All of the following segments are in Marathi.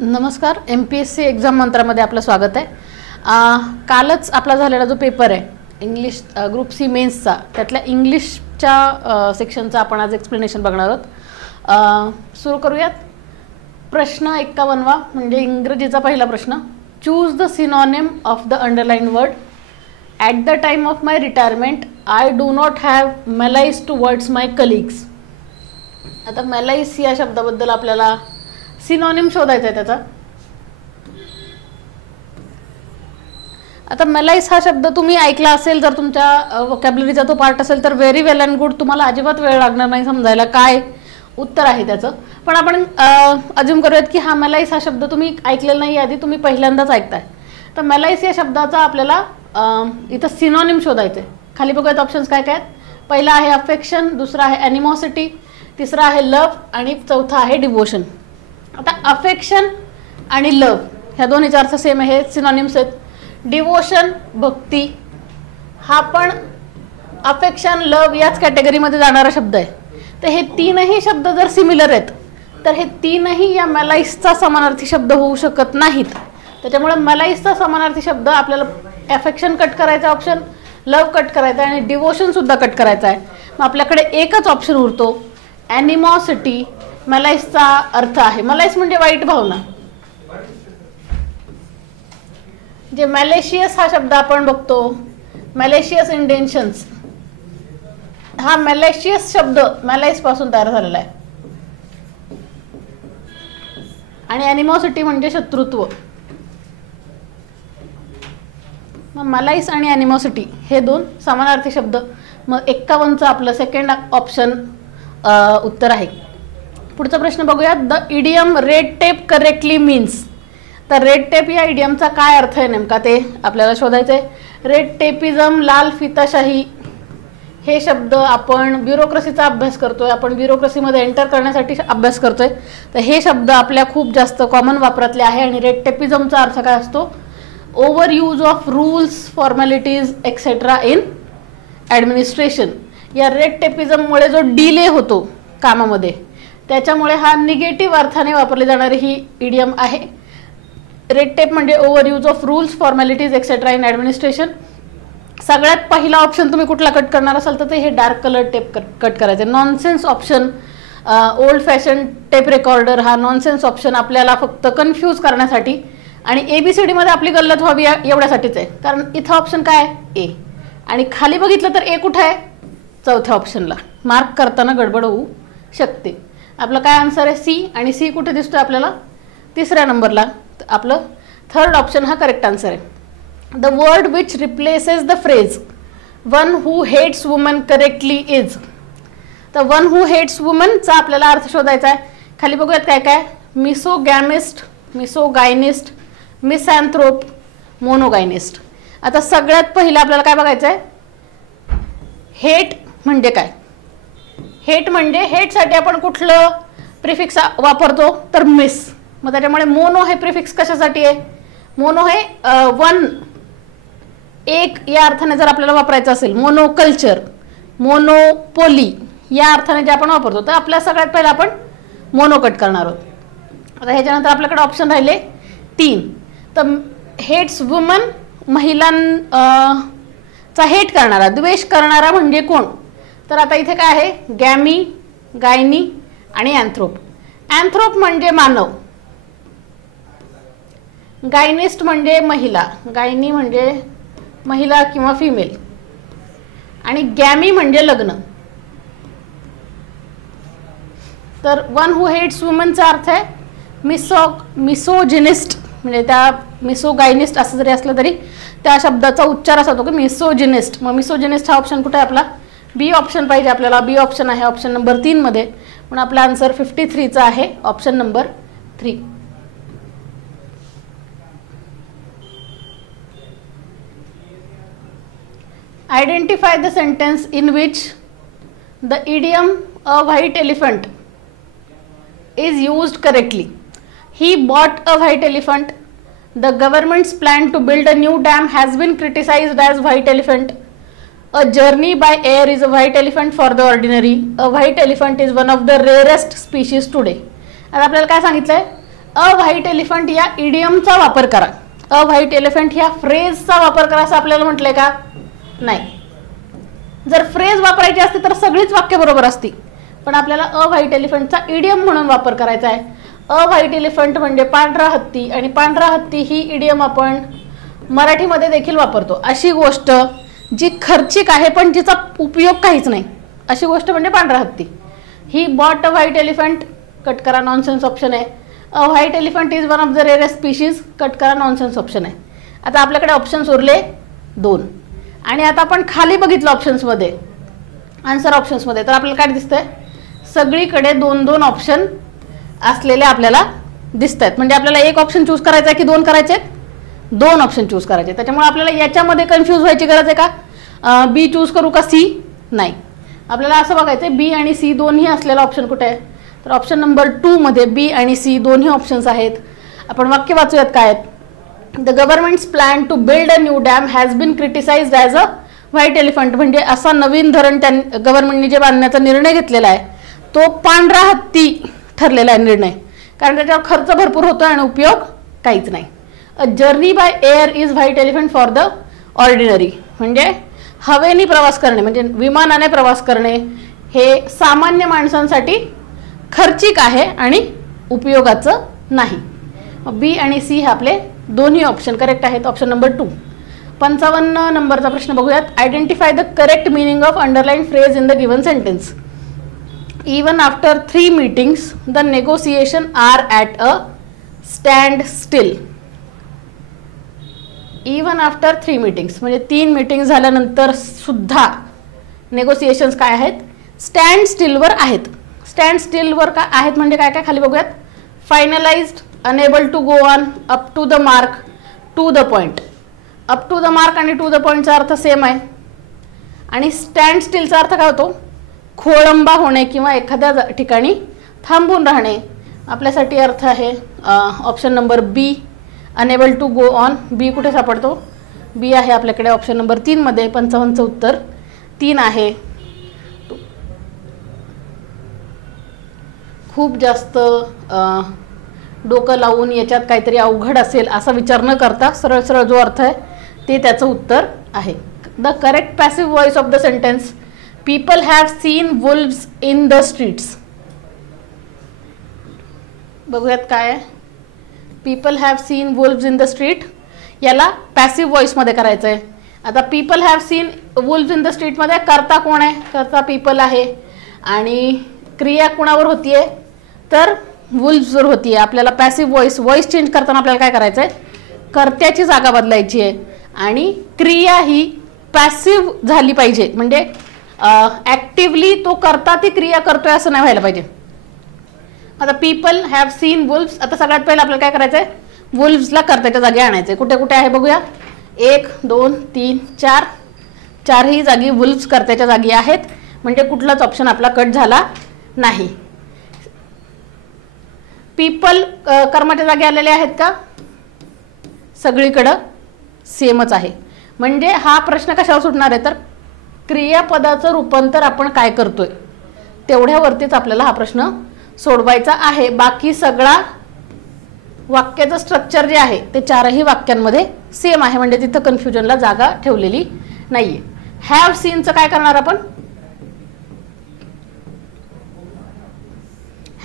नमस्कार, MPSC एक्झाम मंत्रामध्ये आपलं स्वागत आहे. कालच आपला झालेला जो पेपर आहे इंग्लिश ग्रुप सी मेन्सचा, त्यातल्या इंग्लिशच्या सेक्शनचा आपण आज एक्सप्लेनेशन बघणार आहोत. सुरू करूयात. प्रश्न 51वा म्हणजे इंग्रजीचा पहिला प्रश्न. Choose the synonym of the underline word. At the time of my retirement I do not have malice towards my colleagues. आता मेलाइज या शब्दाबद्दल आपल्याला सिनॉनिम शोधायचा आहे त्याचा. आता मेलाइज हा शब्द तुम्ही ऐकला असेल, जर तुमच्या वोकॅब्युलरीचा तो पार्ट असेल तर व्हेरी वेल अँड गुड, तुम्हाला अजिबात वेळ लागणार नाही समजायला काय उत्तर आहे त्याचं. पण आपण अज्युम करूयात की हा मेलाइज हा शब्द तुम्ही ऐकलेला नाही, आधी तुम्ही पहिल्यांदाच ऐकताय. तर मेलाइज या शब्दाचा आपल्याला इथं सिनॉनिम शोधायचं आहे. खाली बघूयात ऑप्शन्स काय काय. पहिला आहे अफेक्शन, दुसरा आहे ॲनिमॉसिटी, तिसरा आहे लव आणि चौथा आहे डिवोशन. आता अफेक्शन आणि लव ह्या दोन्हीचा अर्थ सेम आहे, सिनॉनिम्स आहेत. डिवोशन भक्ती हा पण अफेक्शन लव याच कॅटेगरीमध्ये जाणारा शब्द आहे. तर हे तीनही शब्द जर सिमिलर आहेत तर हे तीनही या मेलाइजचा समानार्थी शब्द होऊ शकत नाहीत. त्याच्यामुळे मेलाइजचा समानार्थी शब्द आपल्याला अफेक्शन कट करायचा ऑप्शन, लव कट करायचा आणि डिवोशन सुद्धा कट करायचा आहे. मग आपल्याकडे एकच ऑप्शन उरतो, ॲनिमॉसिटी. मेलाइजचा अर्थ आहे, मेलाइज म्हणजे वाईट भावना. जे मॅलेशियस हा शब्द आपण बघतो, मॅलेशियस इंटेन्शन्स, हा मॅलेशियस शब्द मेलाइज पासून तयार झालेला आहे. आणि ॲनिमॉसिटी म्हणजे शत्रुत्व. मग मेलाइज आणि ॲनिमॉसिटी हे दोन समानार्थी शब्द. मग 51चं आपलं सेकंड ऑप्शन उत्तर आहे. पुढचा प्रश्न बघूयात. The idiom red tape correctly means. तर रेड टेप या इडियमचा काय अर्थ आहे नेमका ते आपल्याला शोधायचं आहे. रेड टेपिझम, लाल फिताशाही हे शब्द आपण ब्युरोक्रेसीचा अभ्यास करतोय, आपण ब्युरोक्रेसीमध्ये एंटर करण्यासाठी अभ्यास करतोय. तर हे शब्द आपल्या खूप जास्त कॉमन वापरातले आहे. आणि रेड टेपिझमचा अर्थ काय असतो, over use of rules, formalities etcetera in administration. या रेड टेपिझममुळे जो डिले होतो कामामध्ये, त्याच्यामुळे हा निगेटिव्ह अर्थाने वापरली जाणारी ही इडियम आहे. रेड टेप म्हणजे over use of rules, formalities etcetera in administration. सगळ्यात पहिला ऑप्शन तुम्ही कुठला कट करणार असाल तर ते हे डार्क कलर टेप कट करायचे. Nonsense option, old fashion tape recorder, हा नॉनसेन्स ऑप्शन आपल्याला फक्त कन्फ्यूज करण्यासाठी आणि ABCDमध्ये आपली गल्लत व्हावी एवढ्यासाठीच आहे. कारण इथं ऑप्शन काय आहे, ए. आणि खाली बघितलं तर ए कुठं आहे, चौथ्या ऑप्शनला. मार्क करताना गडबड होऊ शकते. आपलं काय आन्सर आहे, सी. आणि सी कुठे दिसतोय आपल्याला, तिसऱ्या नंबरला. आपलं थर्ड ऑप्शन हा करेक्ट आन्सर आहे. The word which replaces the phrase one who hates woman correctly is. तर वन हू हेट्स वुमनचा आपल्याला अर्थ शोधायचा आहे. खाली बघूयात काय काय. मिसोगॅमिस्ट, मिसोगायनिस्ट, मिसॅन्थ्रोप, मोनोगायनिस्ट. आता सगळ्यात पहिलं आपल्याला काय बघायचं आहे, हेट म्हणजे काय. हेट म्हणजे हेटसाठी आपण कुठलं प्रिफिक्स वापरतो तर मिस. मग त्याच्यामुळे मोनो हे प्रिफिक्स कशासाठी आहे, मोनो हे वन, एक या अर्थाने जर आपल्याला वापरायचं असेल, मोनो कल्चर, मोनोपोली या अर्थाने जे आपण वापरतो, तर आपल्या सगळ्यात पहिला आपण मोनो कट करणार आहोत. आता ह्याच्यानंतर आपल्याकडे ऑप्शन राहिले 3. तर हेट्स वुमन, महिलांचा हेट करणारा, द्वेष करणारा म्हणजे कोण. तर आता इथे काय आहे, गॅमी, गायनी आणि अँथ्रोप. अँथ्रोप म्हणजे मानव, गायनिस्ट म्हणजे महिला, गायनी म्हणजे महिला किंवा फिमेल, आणि गॅमी म्हणजे लग्न. तर वन हू हेट्स वुमनचा अर्थ आहे मिसोजिनिस्ट. म्हणजे त्या मिसोगायनिस्ट असं जरी असलं तरी त्या शब्दाचा उच्चार असा होतो की मिसोजिनिस्ट. मग मिसोजिनिस्ट हा ऑप्शन कुठे आहे आपला, बी ऑप्शन पाहिजे आपल्याला. बी ऑप्शन आहे ऑप्शन नंबर 3 मध्ये. पण आपला आन्सर 53चा आहे, option number 3. Identify the sentence in which the idiom a white elephant is used correctly. He bought a white elephant. The government's plan to build a new dam has been criticised as white elephant. A journey by air is a white elephant for the ordinary. A white elephant is one of the rarest species today. आता आपल्याला काय सांगितलंय, अ व्हाईट एलिफंट या इडियमचा वापर करा. अ व्हाईट एलिफंट ह्या फ्रेजचा वापर करा असं आपल्याला म्हटलंय का? नाही. जर फ्रेज वापरायची असती तर सगळीच वाक्य बरोबर असती, पण आपल्याला अ व्हाईट एलिफंटचा इडियम म्हणून वापर करायचा आहे. अ व्हाईट एलिफंट म्हणजे पांढरा हत्ती, आणि पांढरा हत्ती ही इडियम आपण मराठीमध्ये देखील वापरतो. अशी गोष्ट जी खर्चिक आहे पण जिचा उपयोग काहीच नाही, अशी गोष्ट म्हणजे पांढरा हत्ती. He bought a white elephant, cut करा, नॉनसेन्स ऑप्शन आहे. A white elephant is one of the rarest species, cut करा, नॉनसेन्स ऑप्शन आहे. आता आपल्याकडे ऑप्शन्स उरले 2, आणि आता आपण खाली बघितलं ऑप्शन्समध्ये, आन्सर ऑप्शन्समध्ये, तर आपल्याला काय दिसतंय? सगळीकडे 2-2 ऑप्शन असलेले आपल्याला दिसत आहेत. म्हणजे आपल्याला एक ऑप्शन चूज करायचा आहे की 2 करायचे? 2 ऑप्शन चूज करायचे. त्याच्यामुळे आपल्याला याच्यामध्ये कन्फ्यूज व्हायची गरज आहे का? बी चूज करू का सी? नाही. आपल्याला असं बघायचं बी आणि सी दोन्ही असलेला ऑप्शन कुठे आहे? तर ऑप्शन नंबर 2 मध्ये बी आणि सी दोन्ही ऑप्शन्स आहेत. आपण वाक्य वाचूयात काय आहेत. The government's plan to build a new dam has been criticised as a white elephant. म्हणजे असा नवीन धरण त्या गव्हर्नमेंटने जे बांधण्याचा निर्णय घेतलेला आहे तो पांढरा हत्ती ठरलेला आहे निर्णय, कारण त्याच्यावर खर्च भरपूर होतो आणि उपयोग काहीच नाही. A journey by air is white elephant for the ordinary. म्हणजे हवेने प्रवास करणे, म्हणजे विमानाने प्रवास करणे हे सामान्य माणसांसाठी खर्चिक आहे आणि उपयोगाचं नाही. बी आणि सी हे आपले दोन्ही ऑप्शन करेक्ट आहेत. Option number 2. 55 नंबरचा प्रश्न बघूयात. Identify the correct meaning of underline phrase in the given sentence. Even after 3 meetings, the negotiation are at a standstill. Even after 3 meetings म्हणजे 3 मीटिंग्स झाल्यानंतर सुद्धा नेगोसिएशन्स काय आहेत? स्टँड स्टिलवर आहेत. स्टँड स्टिलवर काय आहेत म्हणजे काय काय खाली बघूयात. Finalised, unable to go on, up to the mark, to the point. Up to the mark आणि टू द पॉइंटचा अर्थ सेम आहे, आणि स्टँड स्टिलचा अर्थ काय होतो? खोळंबा होणे किंवा एखाद्या ठिकाणी थांबून राहणे. आपल्यासाठी अर्थ आहे option number B, unable to go on. B कुठे सापडतो? बी आहे आपल्याकडे ऑप्शन नंबर 3 मध्ये. 55चं उत्तर 3 आहे. खूप जास्त डोकं लावून याच्यात काहीतरी अवघड असेल असा विचार न करता सरळ सरळ जो अर्थ आहे ते त्याचं उत्तर आहे. The correct passive voice of the sentence. People have seen wolves in the streets. बघूयात काय आहे. People have seen wolves in the street. याला पॅसिव्ह व्हॉइस मध्ये करायचं आहे. आता people have seen wolves in the street मध्ये कर्ता कोण आहे? कर्ता people आहे, आणि क्रिया कोणावर होतीये? तर wolves वर होतीये. आपल्याला पॅसिव्ह व्हॉइस चेंज करताना आपल्याला काय करायचं आहे? कर्त्याची जागा बदलायची आहे, आणि क्रिया ही पॅसिव्ह झाली पाहिजे. म्हणजे ॲक्टिव्हली तो करता ती क्रिया करतोय असं नाही व्हायला पाहिजे. आता पीपल हॅव सीन वुल्फ्स. आता सगळ्यात पहिलं आपल्याला काय करायचं आहे? वुल्फ्सला कर्त्याच्या जागी आणायचं आहे. कुठे कुठे आहे बघूया. 1 2 3 4, 4ही जागी वुल्फ्स कर्त्याच्या जागी आहेत, म्हणजे कुठलाच ऑप्शन आपला कट झाला नाही. पीपल कर्माच्या जागी आलेले आहेत का? सगळीकडं सेमच आहे. म्हणजे हा प्रश्न कशावर सुटणार आहे? तर क्रियापदाचं रूपांतर आपण काय करतोय तेवढ्यावरतीच आपल्याला हा प्रश्न सोडवायचा आहे. बाकी सगळा वाक्याचं स्ट्रक्चर जे आहे ते 4ही वाक्यांमध्ये सेम आहे, म्हणजे तिथं कन्फ्युजनला जागा ठेवलेली नाहीये. हॅव सीनचं काय करणार आपण?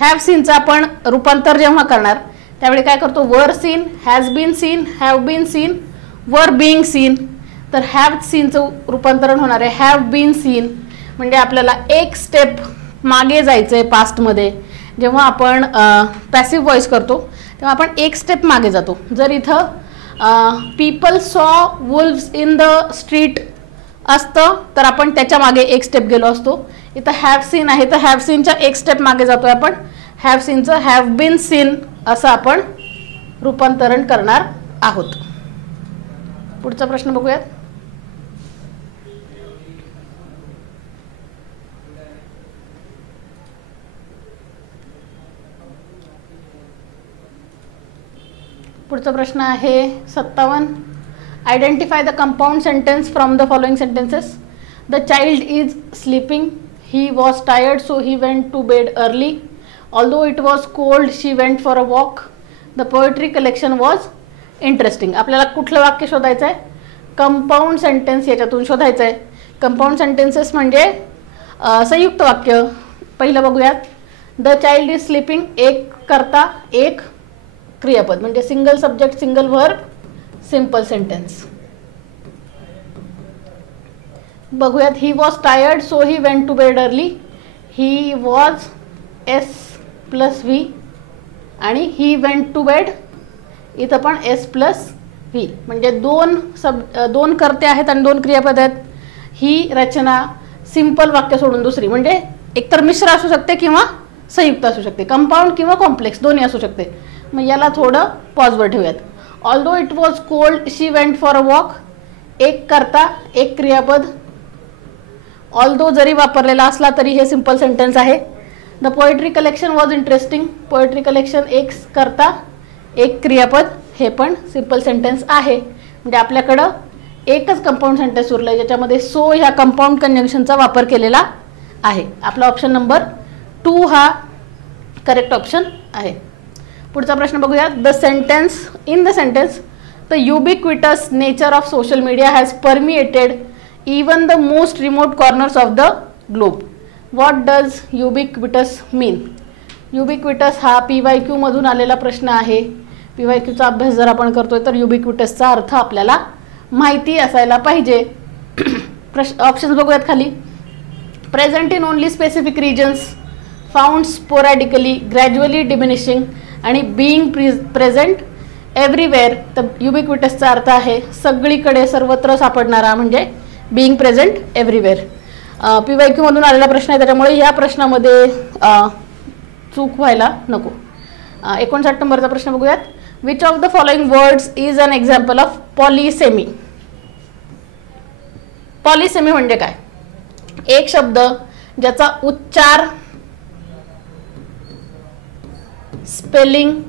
हॅव सीनचं आपण रूपांतर जेव्हा करणार त्यावेळी काय करतो? Were seen, has been seen, have been seen, were being seen. तर हॅव सीनचं रूपांतरण होणार आहे हॅव बीन सीन. म्हणजे आपल्याला एक स्टेप मागे जायचं आहे पास्टमध्ये. जेव्हा आपण पॅसिव्ह व्हॉइस करतो तेव्हा आपण एक स्टेप मागे जातो. जर इथं पीपल सॉ वुल्व्स इन द स्ट्रीट असतं तर आपण त्याच्या मागे एक स्टेप गेलो असतो. इथं हॅव सीन आहे तर हॅव सीनच्या एक स्टेप मागे जातोय आपण. हॅव सीनचं हॅव बीन सीन असं आपण रूपांतरण करणार आहोत. पुढचा प्रश्न बघूयात. पुढचा प्रश्न आहे 57. Identify the compound sentence from the following sentences. The child is sleeping. He was tired so he went to bed early. Although it was cold she went for a walk. The poetry collection was interesting. आपल्याला कुठलं वाक्य शोधायचं आहे? कंपाऊंड सेंटेन्स याच्यातून शोधायचं आहे. कंपाऊंड सेंटेन्सेस म्हणजे संयुक्त वाक्य. पहिलं बघूयात. द चाइल्ड इज स्लीपिंग, एक कर्ता एक क्रियापद म्हणजे single subject single verb simple sentence. बघूयात. He was tired so he went to bed early. He was S plus V आणि ही वेंट टू बेड इथं पण एस प्लस व्ही म्हणजे दोन कर्ते आहेत आणि दोन क्रियापद आहेत. ही रचना सिंपल वाक्य सोडून दुसरी म्हणजे एकतर मिश्र असू शकते किंवा संयुक्त असू शकते. कंपाऊंड किंवा कॉम्प्लेक्स दोन्ही असू शकते. मग याला थोडं पॉजवर ठेवूयात. Although it was cold she went for a walk. एक कर्ता एक क्रियापद. ऑल्दो जरी वापरलेला असला तरी हे सिंपल सेंटेन्स आहे. The poetry collection was interesting. Poetry collection एक कर्ता एक क्रियापद हे पण सिंपल सेंटेन्स आहे. म्हणजे आपल्याकडं एकच कंपाऊंड सेंटेन्स उरलं ज्याच्यामध्ये सो ह्या कंपाऊंड कंजंक्शनचा वापर केलेला आहे. आपला ऑप्शन नंबर 2 हा करेक्ट ऑप्शन आहे. पुढचा प्रश्न बघूया. The sentence the ubiquitous nature of social media has permeated even the most remote corners of the globe. What does ubiquitous mean? Ubiquitous हा PYQ मधून आलेला प्रश्न आहे. PYQचा अभ्यास जर आपण करतोय तर युबिक्विटसचा अर्थ आपल्याला माहिती असायला पाहिजे. ऑप्शन्स बघूयात खाली. Present in only specific regions, found sporadically, gradually diminishing आणि बीइंग प्रेझेंट एव्हरीवेअर. तर युबिक्विटसचा अर्थ आहे सगळीकडे सर्वत्र सापडणारा म्हणजे बीइंग प्रेझेंट एव्हरीवेअर. PYQ मधून आलेला प्रश्न आहे त्याच्यामुळे या प्रश्नामध्ये चूक व्हायला नको. 59 नंबरचा प्रश्न बघूयात. Which of the following words is an example of polysemy? Polysemy म्हणजे काय? एक शब्द ज्याचा उच्चार स्पेलिंग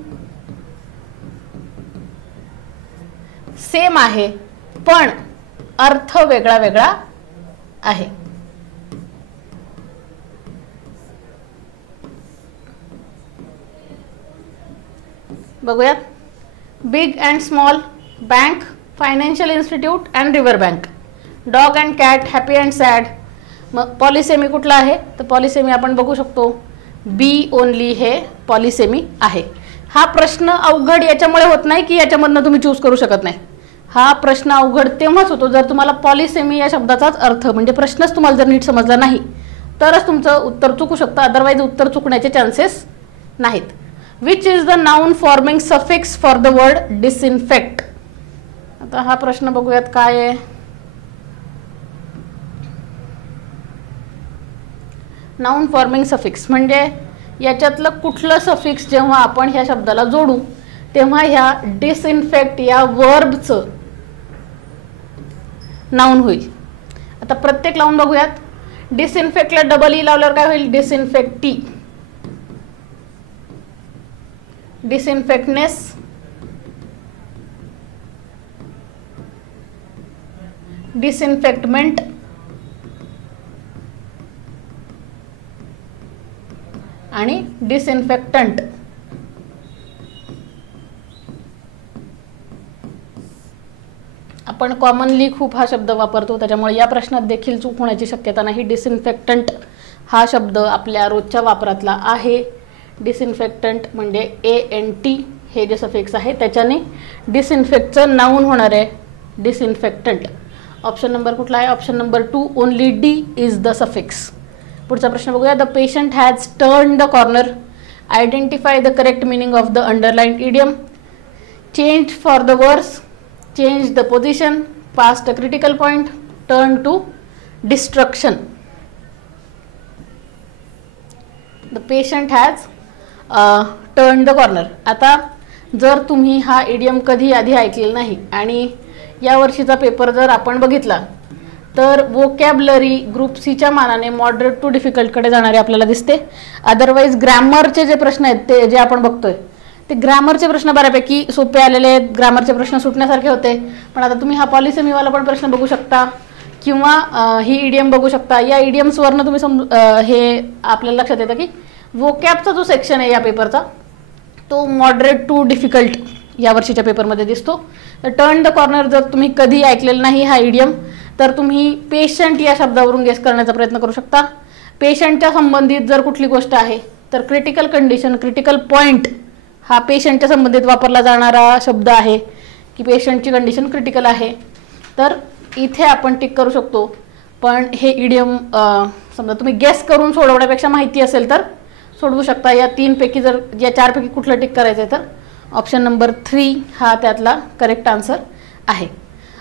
सेम आहे पण अर्थ वेगळा वेगळा आहे. बघूयात. Big and small, bank, financial institute and river bank, dog and cat, happy and sad. मग पॉलिसेमी कुठला आहे? तर पॉलिसेमी आपण बघू शकतो बी ओनली हे पॉलिसेमी आहे. हा प्रश्न अवघड याच्यामुळे होत नाही की याच्यामधनं तुम्ही चूज करू शकत नाही. हा प्रश्न अवघड तेव्हाच होतो जर तुम्हाला पॉलिसेमी या शब्दाचाच अर्थ म्हणजे प्रश्नच तुम्हाला जर नीट समजला नाही तरच तुमचं उत्तर चुकू शकतं. अदरवाईज उत्तर चुकण्याचे चान्सेस नाहीत. Which is the noun forming suffix for the word disinfect? आता हा प्रश्न बघूयात काय आहे. नाउन फॉर्मिंग सफिक्स म्हणजे याच्यातलं कुठलं सफिक्स जेव्हा आपण ह्या शब्दाला जोडू तेव्हा ह्या डिसइन्फेक्ट या वर्बचं नाउन होईल. आता प्रत्येक लावून बघूयात. डिसइन्फेक्टला डबल ई लावल्यावर काय होईल? डिसइन्फेक्टी, डिसइन्फेक्टनेस, डिसइन्फेक्टमेंट, आणि डिसइन्फेक्टंट. आपण कॉमनली खूप हा शब्द वापरतो त्याच्यामुळे या प्रश्नात देखील चूक होण्याची शक्यता नाही. डिसइन्फेक्टंट हा शब्द आपल्या रोजच्या वापरातला आहे. डिसइन्फेक्टंट म्हणजे ANT हे जे सफिक्स आहे त्याच्याने डिसइन्फेक्टचं नाउन होणार आहे डिसइन्फेक्टंट. ऑप्शन नंबर कुठला आहे? Option number 2 only D is the suffix. पुढचा प्रश्न बघूया. The patient has turn the corner, identify the correct meaning of the underlined idiom, change for the worse, change the position, past a critical point, turn to destruction. The patient has turn the corner. आता जर तुम्ही हा इडियम कधी आधी ऐकलेला नाही आणि या वर्षीचा पेपर जर आपण बघितला तर वोकॅबलरी ग्रुप सीच्या मानाने मॉडरेट टू डिफिकल्टकडे जाणारे आपल्याला दिसते. अदरवाईज ग्रॅमरचे जे प्रश्न आहेत ते जे आपण बघतोय ते ग्रॅमरचे प्रश्न बऱ्यापैकी सोपे आलेले आहेत. ग्रॅमरचे प्रश्न सुटण्यासारखे होते. पण आता तुम्ही हा पॉलिसेमीवाला पण प्रश्न बघू शकता किंवा ही इडियम बघू शकता. या इडियम्सवरनं तुम्ही हे आपल्याला लक्षात येतं की वोकॅबचा जो सेक्शन आहे या पेपरचा तो मॉडरेट टू डिफिकल्ट या वर्षीच्या पेपरमध्ये दिसतो. तर टर्न द कॉर्नर जर तुम्ही कधी ऐकलेलं नाही हा इडियम, तर तुम्ही पेशंट या शब्दावरून गेस करण्याचा प्रयत्न करू शकता. पेशंटच्या संबंधित जर कुठली गोष्ट आहे तर क्रिटिकल कंडिशन, क्रिटिकल पॉईंट हा पेशंटच्या संबंधित वापरला जाणारा शब्द आहे की पेशंटची कंडिशन क्रिटिकल आहे, तर इथे आपण टिक करू शकतो. पण हे इडियम समजा तुम्ही गेस करून सोडवण्यापेक्षा माहिती असेल तर सोडवू शकता. या 3 पैकी जर या 4 पैकी कुठलं टिक करायचं आहे तर ऑप्शन नंबर 3 हा त्यातला करेक्ट आन्सर आहे.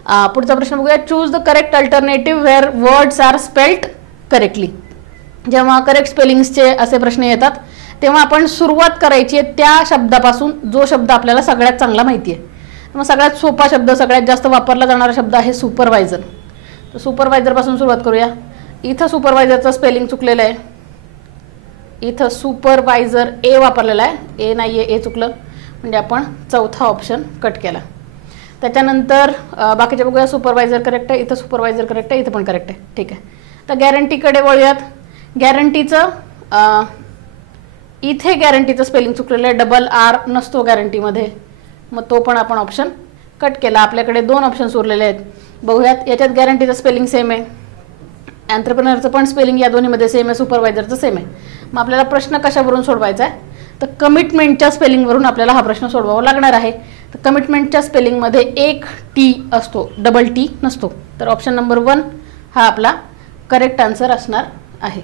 पुढचा प्रश्न बघूया. Choose the correct alternative where words are spelled correctly. जेव्हा करेक्ट स्पेलिंग्सचे असे प्रश्न येतात तेव्हा आपण सुरुवात करायची आहे त्या शब्दापासून जो शब्द आपल्याला सगळ्यात चांगला माहिती आहे. मग सगळ्यात सोपा शब्द, सगळ्यात जास्त वापरला जाणारा शब्द आहे सुपरवायझर. तर सुपरवायझरपासून सुरुवात करूया. इथं सुपरवायझरचं स्पेलिंग चुकलेलं आहे. इथं सुपरवायझर ए वापरलेला आहे, ए नाही आहे, ए चुकलं, म्हणजे आपण चौथा ऑप्शन कट केला. त्याच्यानंतर बाकीचे बघूया. सुपरवायझर करेक्ट आहे, इथं सुपरवायझर करेक्ट आहे, इथं पण करेक्ट आहे. ठीक आहे. तर गॅरंटीकडे वळूयात. गॅरंटीचं इथे गॅरंटीचं स्पेलिंग चुकलेलं आहे, डबल आर नसतो गॅरंटीमध्ये, मग तो पण आपण ऑप्शन कट केला. आपल्याकडे 2 ऑप्शन्स उरलेले आहेत. बघूयात. याच्यात गॅरंटीचं स्पेलिंग सेम आहे, एंटरप्रेनरचं पण स्पेलिंग या दोन्हीमध्ये सेम आहे, सुपरवायझरचं सेम आहे. मग आपल्याला प्रश्न कशावरून सोडवायचा आहे तर कमिटमेंटच्या स्पेलिंगवरून आपल्याला हा प्रश्न सोडवावा लागणार आहे. तर कमिटमेंटच्या स्पेलिंगमध्ये एक टी असतो, डबल टी नसतो. तर ऑप्शन नंबर 1 हा आपला करेक्ट आन्सर असणार आहे.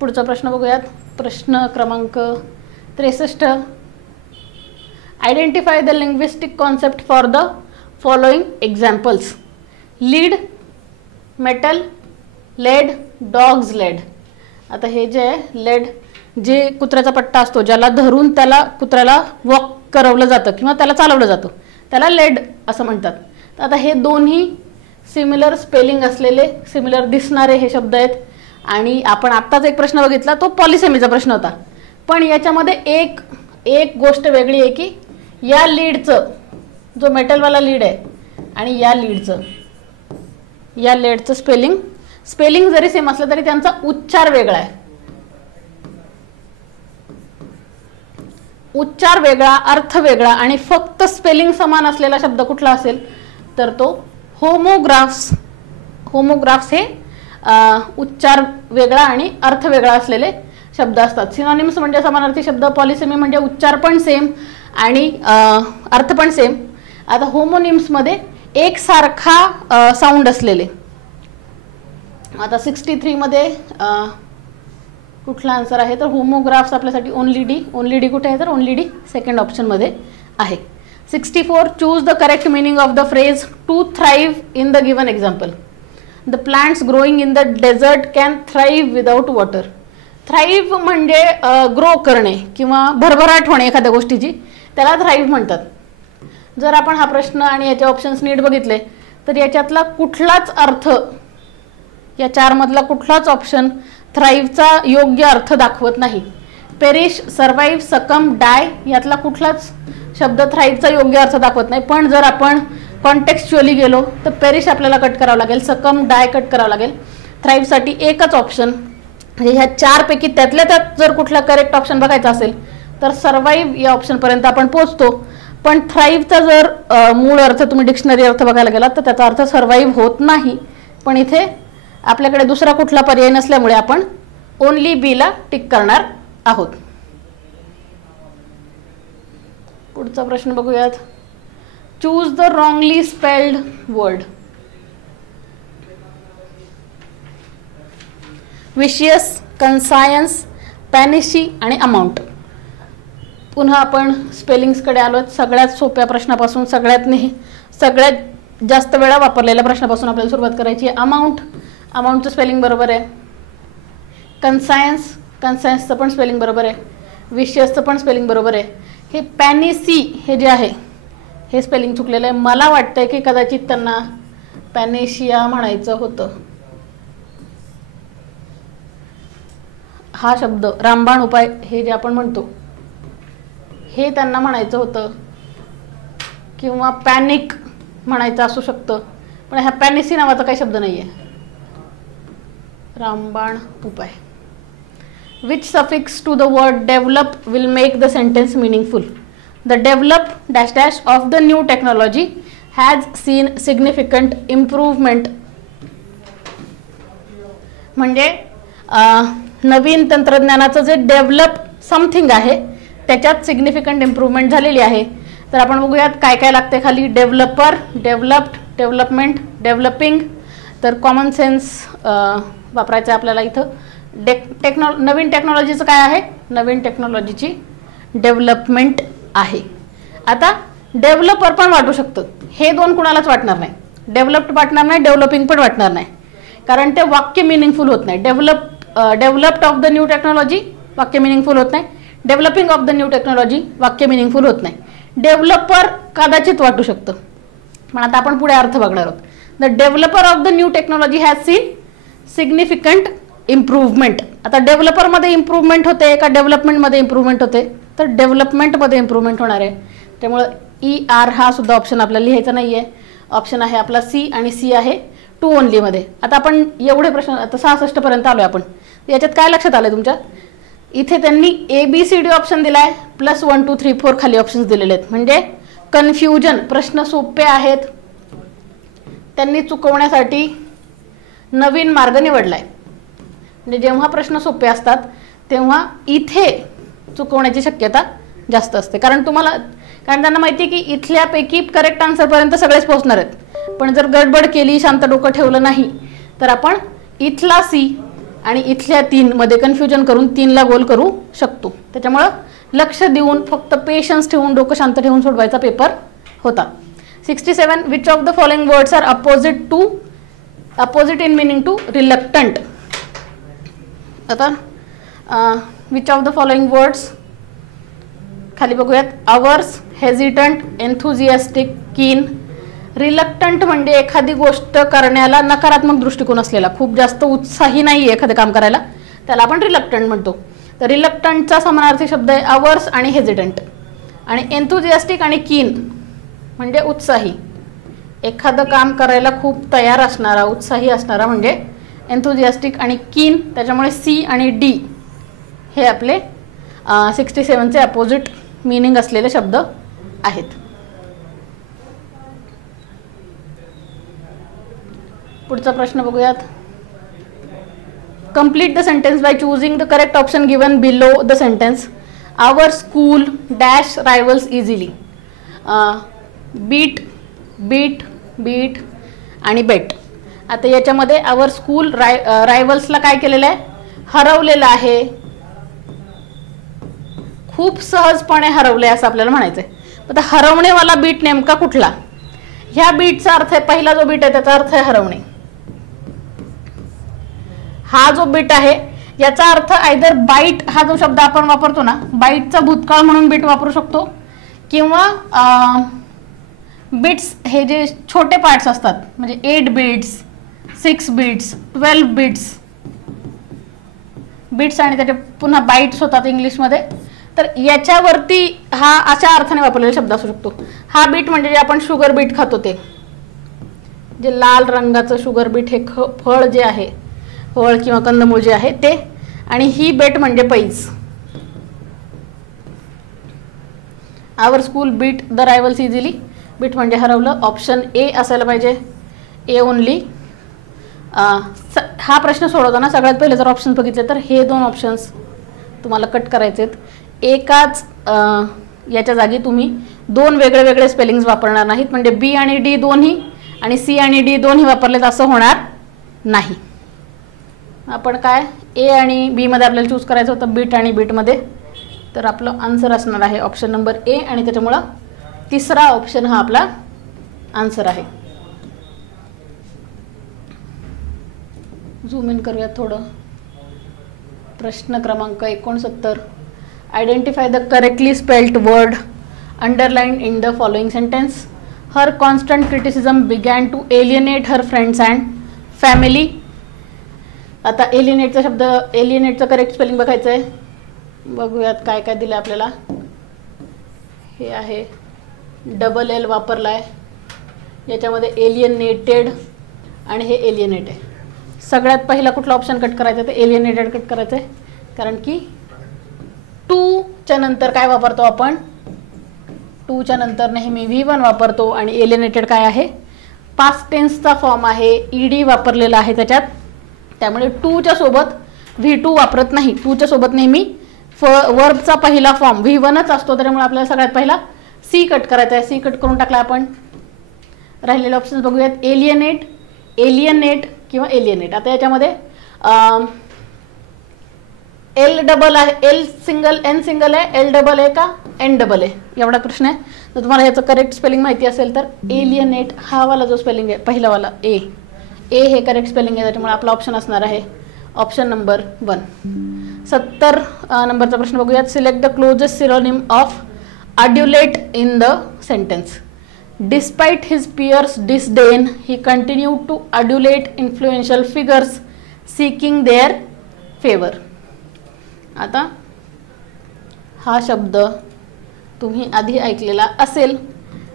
पुढचा प्रश्न बघूयात. प्रश्न क्रमांक 63. Identify the linguistic concept for the following examples. Lead, metal, led, dogs led. आता हे जे आहे लेड, जे कुत्र्याचा पट्टा असतो ज्याला धरून त्याला कुत्र्याला वॉक करवलं जातं किंवा त्याला चालवलं जातं त्याला लेड असं म्हणतात. तर आता हे दोन्ही सिमिलर स्पेलिंग असलेले, सिमिलर दिसणारे हे शब्द आहेत. आणि आपण आत्ताच एक प्रश्न बघितला तो पॉलिसेमीचा प्रश्न होता. पण याच्यामध्ये एक गोष्ट वेगळी आहे की या लीडचं, जो मेटलवाला लीड आहे आणि या लेडचं स्पेलिंग जरी सेम असलं तरी त्यांचा उच्चार वेगळा आहे. उच्चार वेगळा, अर्थ वेगळा आणि फक्त स्पेलिंग समान असलेला शब्द कुठला असेल तर तो होमोग्राफ्स. होमोग्राफ्स हे उच्चार वेगळा आणि अर्थ वेगळा असलेले शब्द असतात. सिनोनिम्स म्हणजे समानार्थी शब्द, पॉलिसेमी म्हणजे उच्चार पण सेम आणि अर्थ पण सेम. आता होमोनिम्समध्ये एकसारखा साऊंड असलेले. आता 63 मध्ये कुठला आन्सर आहे तर होमोग्राफ्स आपल्यासाठी ओनली डी. ओनली डी कुठे आहे तर ओनली डी सेकंड ऑप्शनमध्ये आहे. 64. Choose the correct meaning of the phrase to thrive in the given example. The plants growing in the desert can thrive without water. Thrive म्हणजे ग्रो करणे किंवा भरभराट होणे एखाद्या गोष्टीची, त्याला थ्राईव्ह म्हणतात. जर आपण हा प्रश्न आणि याचे ऑप्शन्स नीट बघितले तर याच्यातला कुठलाच अर्थ, या 4 मधला कुठलाच ऑप्शन थ्राईव्हचा योग्य अर्थ दाखवत नाही. पेरिश, सर्वाईव्ह, सकम, डाय यातला कुठलाच शब्द थ्राईव्हचा योग्य अर्थ दाखवत नाही. पण जर आपण कॉन्टेक्स्च्युअली गेलो तर पेरिश आपल्याला कट करावं लागेल, सकम, डाय कट करावं लागेल. थ्राईव्हसाठी एकच ऑप्शन, म्हणजे ह्या 4 पैकी त्यातल्या त्यात जर कुठला करेक्ट ऑप्शन बघायचा असेल तर सर्वाईव्ह या ऑप्शनपर्यंत आपण पोहोचतो. पण थ्राईव्हचा जर मूळ अर्थ तुम्ही डिक्शनरी अर्थ बघायला गेलात तर त्याचा अर्थ सर्वाईव्ह होत नाही. पण इथे आपल्याकडे दुसरा कुठला पर्याय नसल्यामुळे आपण ओनली बी ला टिक करणार आहोत. पुढचा प्रश्न बघूयात. Choose the wrongly spelled word. Vicious, conscience, पॅनिशी आणि अमाऊंट. पुन्हा आपण स्पेलिंग्सकडे आलो. सगळ्यात सोप्या प्रश्नापासून सगळ्यात जास्त वेळा वापरलेल्या प्रश्नापासून आपल्याला सुरुवात करायची आहे. अमाऊंटचं स्पेलिंग बरोबर आहे. कन्सायन्सचं पण स्पेलिंग बरोबर आहे. विशियसचं पण स्पेलिंग बरोबर आहे. हे पॅनिसी हे जे आहे हे स्पेलिंग चुकलेलं आहे. मला वाटतंय की कदाचित त्यांना पॅनेशिया म्हणायचं होतं. हा शब्द रामबाण उपाय हे जे आपण म्हणतो हे त्यांना म्हणायचं होतं किंवा पॅनिक म्हणायचं असू शकतं. पण ह्या पॅनिसी नावाचा काही शब्द नाही आहे. रामबाण उपाय. Which suffix to the word develop will make the sentence meaningful? The develop dash dash of the new technology has seen significant improvement. म्हणजे नवीन तंत्रज्ञानाचं जे डेव्हलप समथिंग आहे त्याच्यात सिग्निफिकंट इम्प्रूव्हमेंट झालेली आहे. तर आपण बघूयात काय काय लागते खाली. Developer, developed, development, developing. तर कॉमन सेन्स वापरायचं आहे आपल्याला इथं. नवीन टेक्नॉलॉजीचं काय आहे? नवीन टेक्नॉलॉजीची डेव्हलपमेंट आहे. आता डेव्हलपर पण वाटू शकतं, हे दोन कुणालाच वाटणार नाही. डेव्हलप्ड वाटणार नाही, डेव्हलपिंग पण वाटणार नाही, कारण ते वाक्य मिनिंगफुल होत नाही. Developed of the new technology वाक्य मिनिंगफुल होत नाही. Developing of the new technology वाक्य मिनिंगफुल होत नाही. डेव्हलपर कदाचित वाटू शकतं, पण आता आपण पुढे अर्थ बघणार आहोत. The developer of the new technology has seen significant improvement. आता डेव्हलपरमध्ये इम्प्रूव्हमेंट होते का डेव्हलपमेंटमध्ये इम्प्रूव्हमेंट होते? तर डेव्हलपमेंटमध्ये इम्प्रूव्हमेंट होणार आहे. त्यामुळं ER हा सुद्धा ऑप्शन आपल्याला लिहायचा नाही आहे. ऑप्शन आहे आपला C, आणि C आहे टू ओनलीमध्ये. आता आपण एवढे प्रश्न, आता 66 पर्यंत आलो आपण. याच्यात काय लक्षात आलं तुमच्या? इथे त्यांनी ABCD ऑप्शन दिला आहे, प्लस 1 2 3 4 खाली ऑप्शन्स दिलेले आहेत. म्हणजे कन्फ्युजन, प्रश्न सोपे आहेत त्यांनी चुकवण्यासाठी नवीन मार्ग निवडलाय. म्हणजे जेव्हा प्रश्न सोपे असतात तेव्हा इथे चुकवण्याची शक्यता जास्त असते, कारण त्यांना माहिती आहे की इथल्यापैकी करेक्ट आन्सरपर्यंत सगळेच पोहोचणार आहेत. पण जर गडबड केली, शांत डोकं ठेवलं नाही, तर आपण इथला C आणि इथल्या 3 मध्ये कन्फ्युजन करून 3ला गोल करू शकतो. त्याच्यामुळं लक्ष देऊन, फक्त पेशन्स ठेवून, डोकं शांत ठेवून सोडवायचा पेपर होता. 67. Which of the following words are opposite in meaning to reluctant? आता which of the following words खाली बघूयात. Averse, hesitant, enthusiastic, keen. Reluctant म्हणजे एखादी गोष्ट करण्याला नकारात्मक दृष्टिकोन असलेला, खूप जास्त उत्साही नाही एखादं काम करायला, त्याला आपण रिलक्टंट म्हणतो. तर रिलक्टंटचा समानार्थी शब्द आहे आवर्स आणि हेजिटंट. आणि एन्थुझियास्टिक आणि कीन म्हणजे उत्साही, एखादं काम करायला खूप तयार असणारा, उत्साही असणारा म्हणजे एन्थुझियास्टिक आणि कीन. त्याच्यामुळे C आणि D हे आपले 67चे अपोजिट मीनिंग असलेले शब्द आहेत. पुढचा प्रश्न बघूयात. Complete the sentence by choosing the correct option given below the sentence. Our school dash rivals easily. Beat, beat, beat आणि बेट. आता याच्यामध्ये आवर स्कूल रायव्हल्सला काय केलेलं आहे? हरवलेलं आहे, खूप सहजपणे हरवले असं आपल्याला म्हणायचंय. आता हरवणेवाला बीट नेमका कुठला? ह्या बीटचा अर्थ आहे, पहिला जो बीट आहे त्याचा अर्थ आहे हरवणे. हा जो बीट आहे याचा अर्थ आयदर बाईट, हा जो शब्द आपण वापरतो ना, बाईटचा भूतकाळ म्हणून बीट वापरू शकतो, किंवा बिट्स हे जे छोटे पार्ट्स असतात, म्हणजे 8 बिट्स, 6 बिट्स, 12 बिट्स, बिट्स आणि त्याचे पुन्हा बाईट्स होतात इंग्लिशमध्ये. तर याच्यावरती हा अशा अर्थाने वापरलेला शब्द असू शकतो. हा बीट म्हणजे जे आपण शुगर बीट खातो, ते जे लाल रंगाचं शुगर बीट हे फळ जे आहे, फळ किंवा कंदमूळ जे आहे ते. आणि ही बेट म्हणजे पैज. Our school beat the rivals easily. Beat म्हणजे हरवलं. ऑप्शन A असायला पाहिजे, A ओनली. हा प्रश्न सोडवताना सगळ्यात पहिले जर ऑप्शन बघितले तर हे 2 ऑप्शन्स तुम्हाला कट करायचे आहेत. एकाच याच्या जागी तुम्ही 2 वेगळे वेगळे स्पेलिंग्स वापरणार नाहीत, म्हणजे B आणि D दोन्ही आणि C आणि D दोन्ही वापरलेत असं होणार नाही. आपण काय A आणि B मध्ये आपल्याला चूज करायचं होतं, बीट आणि बीटमध्ये. तर आपलं आन्सर असणार आहे ऑप्शन नंबर A, आणि त्याच्यामुळं तिसरा ऑप्शन हा आपला आन्सर आहे. झूम इन करूया थोडं. प्रश्न क्रमांक 69. Identify the correctly spelled word underlined in the following sentence. Her constant criticism began to alienate her friends and family. आता एलियनेटचा शब्द, एलियनेटचं करेक्ट स्पेलिंग बघायचं आहे. बघूयात काय काय दिलं आपल्याला. हे आहे डबल L वापरला आहे याच्यामध्ये, एलियनेटेड आणि हे एलियनेट आहे. सगळ्यात पहिला कुठला ऑप्शन कट करायचा ते एलियनेटेड कट करायचं आहे, कारण की 2 च्या नंतर काय वापरतो आपण, 2 च्या नंतर नेहमी V1 वापरतो आणि एलियनेटेड काय आहे, पास्ट टेन्सचा फॉर्म आहे, ईडी वापरलेला आहे त्याच्यात, त्यामुळे 2 च्या सोबत V2 वापरत नाही. 2 च्या सोबत नेहमी वर्बचा पहिला फॉर्म V1च असतो, त्यामुळे आपल्याला सगळ्यात पहिला सी कट करायचा आहे. सी कट करून टाकला आपण. राहिलेले ऑप्शन्स बघूयात. एलियनेट, एलियनेट किंवा एलियनेट. आता याच्यामध्ये एल डबल आहे, एल सिंगल, एन सिंगल आहे, एल डबल आहे का एन डबल आहे, एवढा प्रश्न आहे. जर तुम्हाला याचं करेक्ट स्पेलिंग माहिती असेल तर एलियनेट हा वाला जो स्पेलिंग आहे पहिलावाला ए हे करेक्ट स्पेलिंग आहे, त्याच्यामुळे आपला ऑप्शन असणार आहे ऑप्शन नंबर 1. 70 नंबरचा प्रश्न बघूयात. Select the closest synonym of adulate in the sentence. Despite his peers' disdain, he continued to adulate influential figures, seeking their favor. आता हा शब्द तुम्ही आधी ऐकलेला असेल,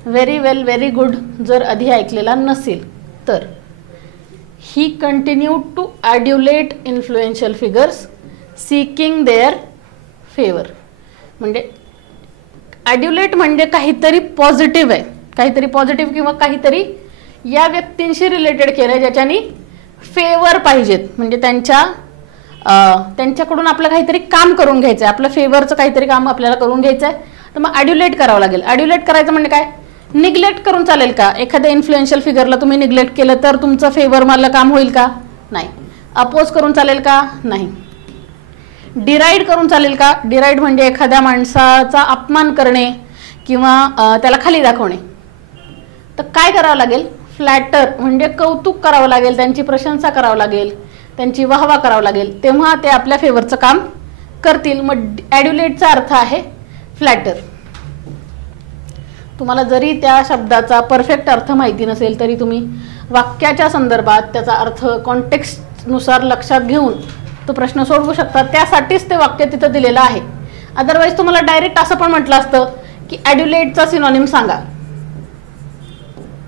व्हेरी वेल, व्हेरी गुड. जर आधी ऐकलेला नसेल तर he continued to adulate influential figures, seeking their favor. म्हणजे ॲड्युलेट म्हणजे काहीतरी पॉझिटिव्ह आहे, काहीतरी पॉझिटिव्ह किंवा काहीतरी या व्यक्तींशी रिलेटेड केलं आहे ज्याच्यानी फेवर पाहिजेत, म्हणजे त्यांच्याकडून आपलं काहीतरी काम करून घ्यायचं आहे, आपलं फेवरचं काहीतरी काम आपल्याला करून घ्यायचं आहे, तर मग ॲड्युलेट करावं लागेल. ॲड्युलेट करायचं म्हणजे काय, निग्लेक्ट करून चालेल का, एखाद्या इन्फ्लुएन्शियल फिगरला तुम्ही निग्लेक्ट केलं तर तुमचं फेवर मला काम होईल का, नाही. अपोज करून चालेल का, नाही. डिराईड करून चालेल का, डिराईड म्हणजे एखाद्या माणसाचा अपमान करणे किंवा त्याला खाली दाखवणे. तर काय करावं लागेल, फ्लॅटर म्हणजे कौतुक करावं लागेल, त्यांची प्रशंसा करावं लागेल, त्यांची वाहवा करावं लागेल, तेव्हा ते आपल्या फेवरचं काम करतील. मग ॲड्युलेटचा अर्थ आहे फ्लॅटर. तुम्हाला जरी त्या शब्दाचा परफेक्ट अर्थ माहिती नसेल तरी तुम्ही वाक्याच्या संदर्भात त्याचा अर्थ कॉन्टेक्स्टनुसार लक्षात घेऊन तो प्रश्न सोडवू शकता. त्यासाठीच ते वाक्य तिथं दिलेलं आहे. अदरवाईज तुम्हाला डायरेक्ट असं पण म्हटलं असतं की ॲड्युलेटचा सिनोनिम सांगा,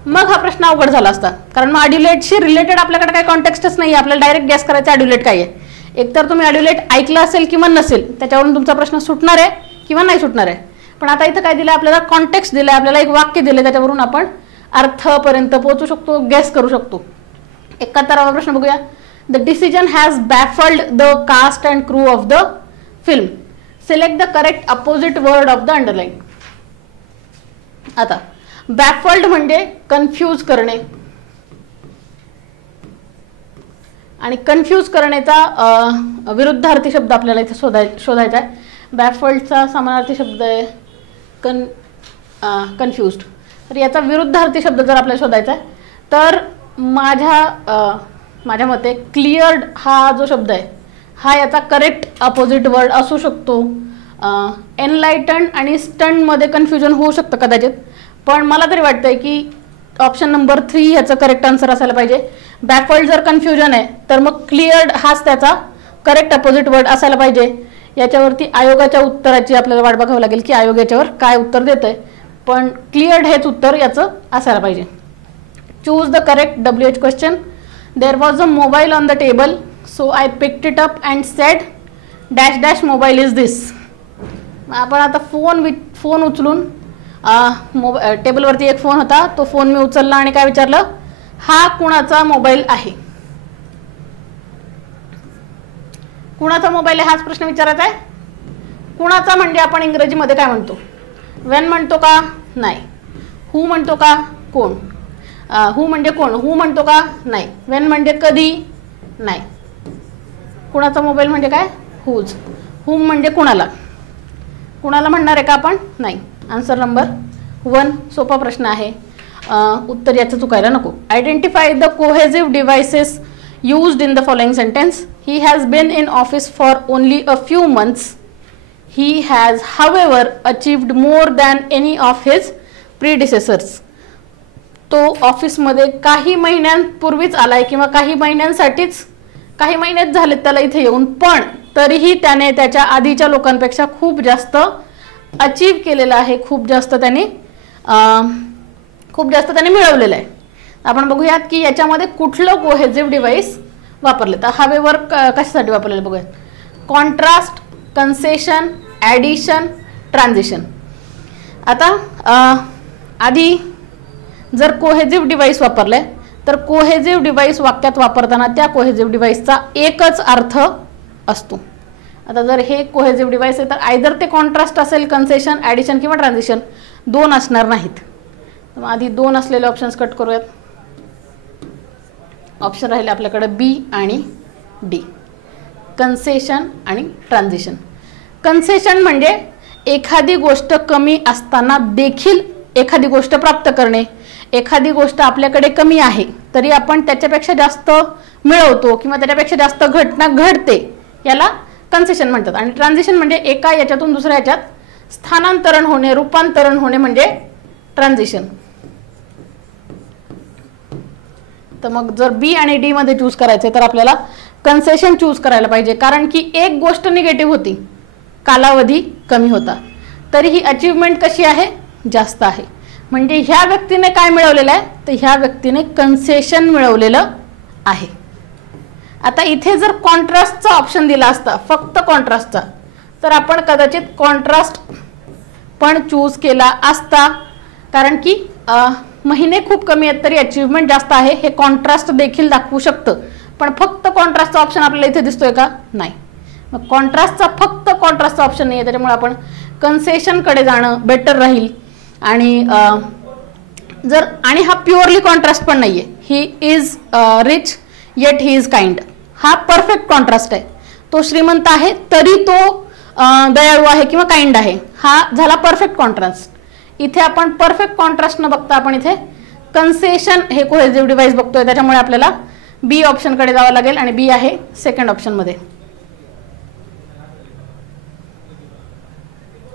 मग हा प्रश्न अवघड झाला असता, कारण मग ॲड्युलेटशी रिलेटेड आपल्याकडे काही कॉन्टेक्स्टच नाही, आपल्याला डायरेक्ट गॅस करायचं ॲड्युलेट काय आहे. एकतर तुम्ही ॲड्युलेट ऐकलं असेल किंवा नसेल, त्याच्यावरून तुमचा प्रश्न सुटणार आहे किंवा नाही सुटणार आहे. पण आता इथं काय दिलं आपल्याला, कॉन्टेक्स्ट दिलं, आपल्याला एक वाक्य दिलं, त्याच्यावरून आपण अर्थपर्यंत पोहोचू शकतो, गॅस करू शकतो. 71वा प्रश्न बघूया. The decision has baffled the cast and crew of the film. Select the correct opposite word of the underline. आता baffled म्हणजे कन्फ्यूज करणे, आणि कन्फ्यूज करण्याचा विरुद्धार्थी शब्द आपल्याला इथे शोधायचा आहे. बॅफल्डचा समानार्थी शब्द आहे कन्फ्यूज्ड. तर याचा विरुद्धार्थी शब्द जर आपल्याला शोधायचा आहे तर माझ्या मते क्लिअर्ड हा जो शब्द आहे हा याचा करेक्ट अपोजिट वर्ड असू शकतो. एनलाइटन्ड आणि स्टंडमध्ये कन्फ्युजन होऊ शकतं कदाचित, पण मला तरी वाटतंय की ऑप्शन नंबर 3 ह्याचं करेक्ट आन्सर असायला पाहिजे. बॅफल्ड जर कन्फ्युजन आहे तर मग क्लिअर्ड हाच त्याचा करेक्ट अपोजिट वर्ड असायला पाहिजे. याच्यावरती आयोगाच्या उत्तराची आपल्याला वाट बघावं लागेल की आयोग याच्यावर काय उत्तर देत आहे, पण क्लिअर्ड हेच उत्तर याचं असायला पाहिजे. Choose the correct WH question. There was a mobile on the table, so I picked it up and said dash dash mobile is this. आपण आता फोन उचलून टेबलवरती एक फोन होता, तो फोन मी उचलला आणि काय विचारलं, हा कुणाचा मोबाईल आहे. कुणाचा मोबाईल आहे हाच प्रश्न विचारायचा आहे. कुणाचा म्हणजे आपण इंग्रजीमध्ये काय म्हणतो, वेन म्हणतो का, नाही. हू म्हणतो का, कोण. हू म्हणजे कोण, हू म्हणतो का, नाही. वेन म्हणजे कधी, नाही. कुणाचा मोबाईल म्हणजे काय, हुज. हुम म्हणजे कुणाला, कुणाला म्हणणार आहे का आपण, नाही. Answer number 1. सोपा प्रश्न आहे, उत्तर याचं चुकायला नको. Identify the cohesive devices used in the following sentence. He has been in office for only a few months. He has, however, achieved more than any of his predecessors. तो ऑफिसमध्ये काही महिन्यांपूर्वीच आलाय किंवा काही महिन्यांसाठीच, काही महिन्यात झालेत त्याला इथे येऊन, पण तरीही त्याने त्याच्या आधीच्या लोकांपेक्षा खूप जास्त अचीव केलेलं आहे, खूप जास्त त्याने मिळवलेलं आहे. आपण बघूयात की याच्यामध्ये कुठलं कोहेसिव्ह डिव्हाइस वापरले. तर हवेवर कशासाठी वापरलेले बघूयात. Contrast, concession, addition, transition. आता आधी जर कोहेजिव्ह डिव्हाइस वापरले तर कोहेजिव्ह डिव्हाइस वाक्यात वापरताना त्या कोहेजिव्ह डिव्हाइसचा एकच अर्थ असतो. आता जर हे कोहेजिव्ह डिव्हाइस आहे तर आयदर ते कॉन्ट्रास्ट असेल, कन्सेशन, ॲडिशन किंवा ट्रान्झिशन, दोन असणार नाहीत. तर आधी दोन असलेले ऑप्शन्स कट करूयात. ऑप्शन राहिले आपल्याकडे बी आणि डी, कन्सेशन आणि ट्रान्झिशन. कन्सेशन म्हणजे एखादी गोष्ट कमी असताना देखील एखादी गोष्ट प्राप्त करणे. एखादी गोष्ट आपल्याकडे कमी आहे तरी आपण त्याच्यापेक्षा जास्त मिळवतो किंवा त्याच्यापेक्षा जास्त घटना घडते, याला कन्सेशन म्हणतात. आणि ट्रान्झिशन म्हणजे एका याच्यातून दुसऱ्या याच्यात स्थानांतरण होणे, रूपांतरण होणे म्हणजे ट्रान्झिशन. तर मग जर बी आणि डी मध्ये चूज करायचे तर आपल्याला कन्सेशन चूज करायला पाहिजे, कारण की एक गोष्ट निगेटिव्ह होती, कालावधी कमी होता, तरी ही अचीवमेंट कशी आहे, जास्त आहे. म्हणजे ह्या व्यक्तीने काय मिळवलेलं आहे, तर ह्या व्यक्तीने कन्सेशन मिळवलेलं आहे. आता इथे जर कॉन्ट्रास्टचा ऑप्शन दिला असता, फक्त कॉन्ट्रास्टचा, तर आपण कदाचित कॉन्ट्रास्ट पण चूज केला असता, कारण की महिने खूप कमी आहेत तरी अचीवमेंट जास्त आहे हे कॉन्ट्रास्ट देखील दाखवू शकतं. पण फक्त कॉन्ट्रास्टचा ऑप्शन आपल्याला इथे दिसतोय का, नाही. मग कॉन्ट्रास्टचा फक्त कॉन्ट्रास्टचा ऑप्शन नाही आहे, त्याच्यामुळे आपण कन्सेशनकडे जाणं बेटर राहील. आणि जर आणि हा प्युअरली कॉन्ट्रास्ट पण नाहीये, he is rich yet he is kind, हा परफेक्ट कॉन्ट्रास्ट आहे. तो श्रीमंत आहे तरी तो दयाळू आहे किंवा काइंड आहे, हा झाला परफेक्ट कॉन्ट्रास्ट. इथे आपण परफेक्ट कॉन्ट्रास्ट न बघता आपण इथे कन्सेशन हे कोहेजिव्ह डिव्हाइस बघतोय, त्याच्यामुळे आपल्याला बी ऑप्शनकडे जावं लागेल आणि बी आहे सेकंड ऑप्शन मध्ये.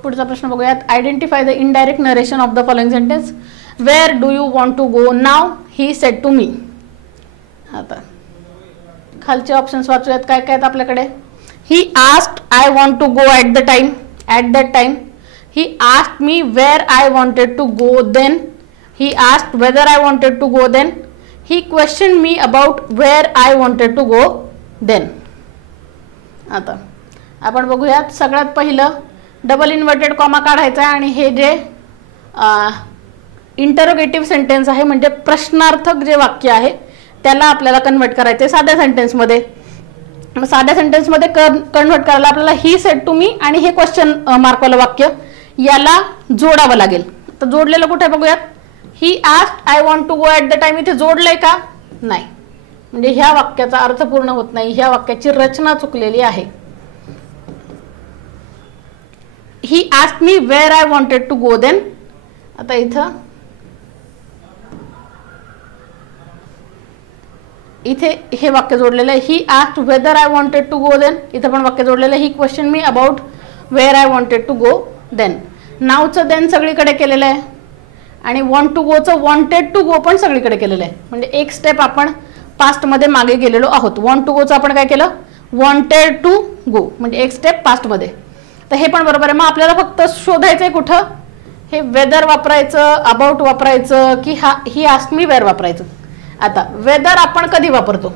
पुढचा प्रश्न बघूयात. Identify the indirect narration of the following sentence. Where do you want to go now, he said to me. आता खालचे ऑप्शन्स वाचूयात काय काय आहेत आपल्याकडे. He asked I want to go at the time, at that time. He asked me where I wanted to go then. He asked whether I wanted to go then. He question me about where I wanted to go then. आता आपण बघूयात. सगळ्यात पहिलं डबल इन्व्हर्टेड कॉमा काढायचा आहे आणि हे जे इंटरोगेटिव्ह सेंटेन्स आहे म्हणजे प्रश्नार्थक जे वाक्य आहे त्याला आपल्याला कन्वर्ट करायचं आहे साध्या सेंटेन्समध्ये. साध्या सेंटेन्समध्ये कन्वर्ट करायला आपल्याला ही सेड टू मी आणि हे क्वेश्चन मार्कवालं वाक्य याला जोडावं लागेल. तर जोडलेलं कुठे बघूयात. He asked I want to go at the time, इथे जोडलंय का, नाही. म्हणजे ह्या वाक्याचा अर्थ पूर्ण होत नाही, ह्या वाक्याची रचना चुकलेली आहे. He asked me where I wanted to go then. आता इथं इथे हे वाक्य जोडलेलं आहे. He asked whether I wanted to go then, इथं पण वाक्य जोडलेलं आहे. He question me about where I wanted to go then. नावचं देन सगळीकडे केलेलं आहे आणि वॉन्ट टू गोचं वॉन्टेड टू गो पण सगळीकडे केलेलं आहे. म्हणजे एक स्टेप आपण पास्टमध्ये मागे गेलेलो आहोत. वॉन्ट टू गोचं आपण काय केलं, वॉन्टेड टू गो, म्हणजे एक स्टेप पास्टमध्ये. तर हे पण बरोबर आहे. मग आपल्याला फक्त शोधायचं आहे कुठं, हे वेदर वापरायचं, अबाउट वापरायचं की ही आस्क्ड मी वेअर वापरायचं. आता वेदर आपण कधी वापरतो,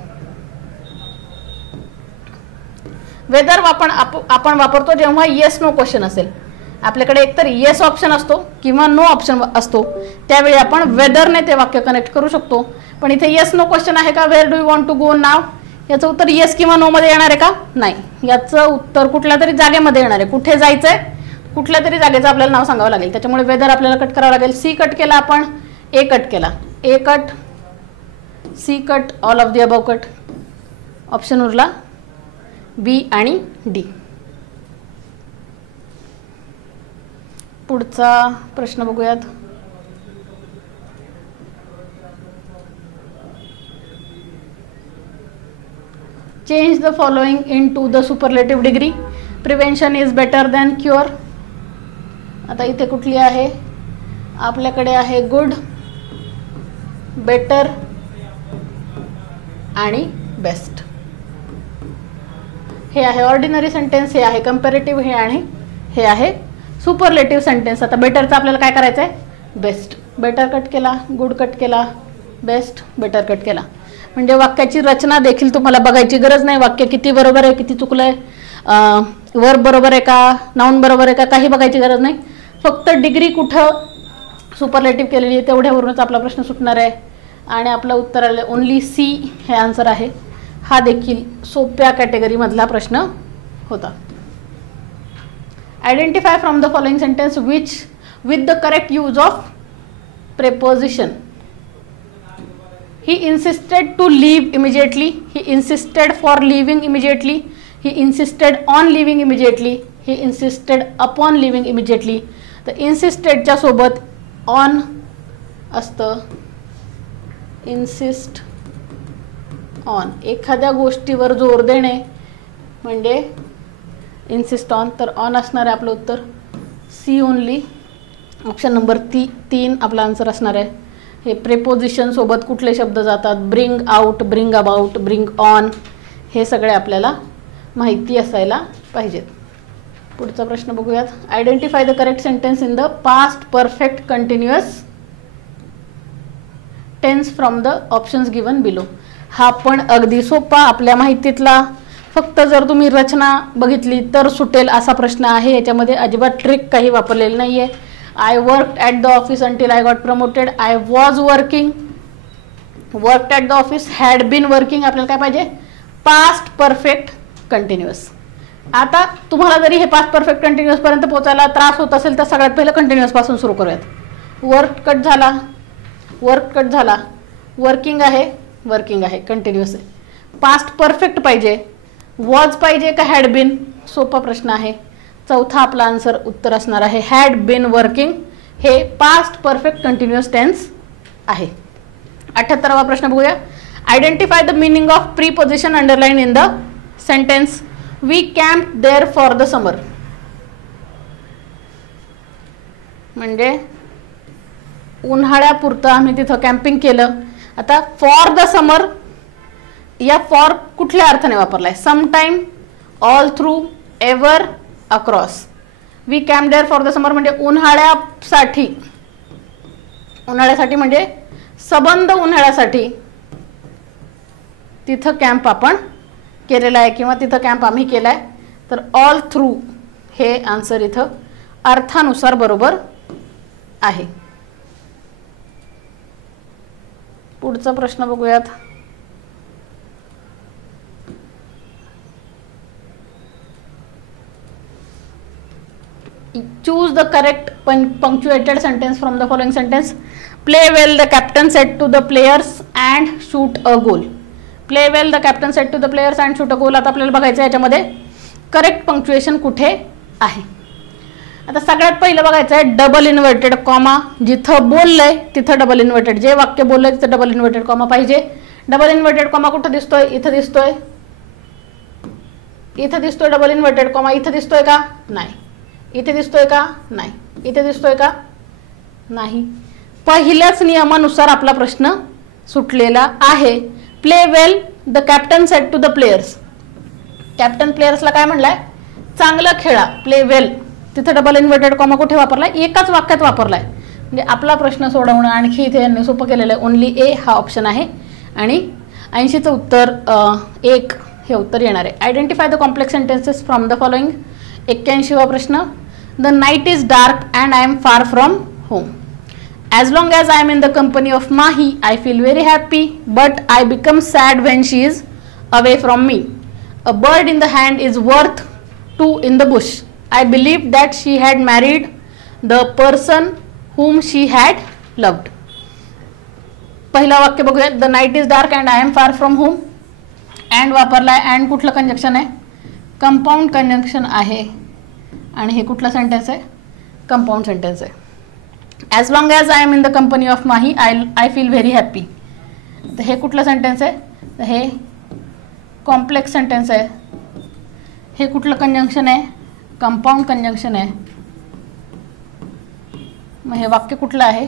वेदर आपण वापरतो जेव्हा येस नो क्वेश्चन असेल. आपल्याकडे एकतर येस ऑप्शन असतो किंवा नो ऑप्शन असतो, त्यावेळी आपण वेदरने ते वाक्य कनेक्ट करू शकतो. पण इथे येस नो क्वेश्चन आहे का, where do you want to go now, याचं उत्तर येस किंवा नो मध्ये येणार आहे का, नाही. याचं उत्तर कुठल्या तरी जागेमध्ये येणार आहे. कुठे जायचंय, कुठल्या तरी जागेचं आपल्याला नाव सांगावं लागेल. त्याच्यामुळे वेदर आपल्याला कट करावं लागेल. सी कट केला आपण, ए कट केला, A cut, C cut, all of the above cut. Option उरला बी आणि डी. पुढचा प्रश्न बघूयात. Change the following into the superlative degree. Prevention is better than cure. आता इथे कुठली आहे आपल्याकडे, आहे गुड, बेटर आणि बेस्ट. हे आहे ऑर्डिनरी सेंटेन्स, हे आहे कंपॅरेटिव्ह, हे आणि हे आहे सुपरलेटिव्ह सेंटेन्स. आता बेटरचं आपल्याला काय करायचं आहे, बेस्ट. बेटर कट केला, गुड कट केला, बेस्ट, बेटर कट केला. म्हणजे वाक्याची रचना देखील तुम्हाला बघायची गरज नाही, वाक्य किती बरोबर आहे किती चुकलं आहे, वर्ब बरोबर आहे का, नाऊन बरोबर आहे का, काही बघायची गरज नाही. फक्त डिग्री कुठं सुपरलेटिव्ह केलेली आहे तेवढ्यावरूनच आपला प्रश्न सुटणार आहे. आणि आपलं उत्तर आलं ओनली सी हे आन्सर आहे. हा देखील सोप्या कॅटेगरीमधला प्रश्न होता. Identify from the following sentence which with the correct use of preposition. He insisted to leave immediately. He insisted for leaving immediately. He insisted on leaving immediately. He insisted upon leaving immediately. तर insisted च्या सोबत on असतं. insist on एखाद्या गोष्टीवर जोर देणे म्हणजे insist on. तर on असणार आहे आपलं उत्तर. सी ओनली ऑप्शन नंबर 3 आपला आन्सर असणार आहे. हे प्रेपोजिशन सोबत कुठले शब्द जातात, bring out, bring about, bring on, हे सगळे आपल्याला माहिती असायला पाहिजेत. पुढचा प्रश्न बघूयात. Identify the correct sentence in the past perfect continuous tense from the options given below. हा पण अगदी सोपा आपल्या माहितीतला, फक्त जर तुम्ही रचना बघितली तर सुटेल असा प्रश्न आहे. याच्यामध्ये अजिबात ट्रिक काही वापरलेली नाही आहे. I worked at the office until I got promoted. I was working. Worked at the office. Had been working. आपल्याला काय पाहिजे, पास्ट परफेक्ट कंटिन्युअस. आता तुम्हाला जरी हे पास्ट परफेक्ट कंटिन्युअस पर्यंत पोहोचायला त्रास होत असेल तर सगळ्यात पहिलं कंटिन्युअस पासून सुरू करूयात. वर्क कट झाला, वर्क कट झाला, वर्किंग आहे, वर्किंग आहे, कंटिन्युअस आहे. पास्ट परफेक्ट पाहिजे, वॉज पाहिजे का हॅड बीन, सोपा प्रश्न आहे. चौथा आपला आन्सर उत्तर असणार आहे हॅड बीन वर्किंग. हे पास्ट परफेक्ट कंटिन्युअस टेन्स आहे. 78वा प्रश्न बघूया. Identify the meaning of preposition underline in the sentence we camp there for the summer. म्हणजे उन्हाळ्यापुरतं आम्ही तिथं कॅम्पिंग केलं. आता फॉर द समर या फॉर कुठल्या अर्थाने वापरलाय, sometime, all through, ever, across. We camp there for the summer म्हणजे उन्हाळ्यासाठी, उन्हाळ्यासाठी म्हणजे सबंध उन्हाळ्यासाठी तिथं कॅम्प आपण केलेला आहे किंवा तिथं कॅम्प आम्ही केला आहे. तर ऑल थ्रू हे आन्सर इथं अर्थानुसार बरोबर आहे. पुढचा प्रश्न बघूयात. Choose the correct punctuated sentence from the following sentence. Play well, the captain said to the players and shoot a goal. Play well, the captain said to the players and shoot a goal. आता आपल्याला बघायचं याच्यामध्ये करेक्ट पंक्च्युएशन कुठे आहे. आता सगळ्यात पहिलं बघायचं आहे डबल इन्व्हर्टेड कॉमा. जिथं बोललंय तिथं डबल इन्व्हर्टेड, जे वाक्य बोललंय तिथं डबल इन्व्हर्टेड कॉमा पाहिजे. डबल इन्व्हर्टेड कॉमा कुठं दिसतोय, इथं दिसतोय, इथं दिसतोय डबल इन्व्हर्टेड कॉमा. इथं दिसतोय का, नाही. इथे दिसतोय का, नाही. इथे दिसतोय का, नाही. पहिल्याच नियमानुसार आपला प्रश्न सुटलेला आहे. Play well, the captain said to the players. Captain प्लेयर्सला काय म्हणलाय, चांगलं खेळा. प्ले वेल, तिथे डबल इन्व्हर्टेड कॉमा कुठे वापरलाय, एकाच वाक्यात वापरलाय. म्हणजे आपला प्रश्न सोडवणं आणखी इथे यांनी सोपं केलेलं आहे. ओनली ए हा ऑप्शन आहे आणि 80चं उत्तर 1 हे उत्तर येणार आहे. Identify the complex sentences from the following. 81वा प्रश्न. The night is dark and I am far from home. As long as I am in the company of Mahi, I feel very happy, but I become sad when she is away from me. A bird in the hand is worth 2 in the bush. I believed that she had married the person whom she had loved. पहिला वाक्य बघूया. The night is dark and I am far from home. And वापरलाय. and कुठलं कंजक्शन आहे, कंपाऊंड कंजक्शन आहे. आणि हे कुठलं सेंटेन्स आहे, कंपाऊंड सेंटेन्स आहे. As long as I am in the company of Mahi, I feel very happy. तर हे कुठलं सेंटेन्स आहे, तर हे कॉम्प्लेक्स सेंटेन्स आहे. हे कुठलं कंजंक्शन आहे, कंपाऊंड कंजंक्शन आहे. मग हे वाक्य कुठलं आहे,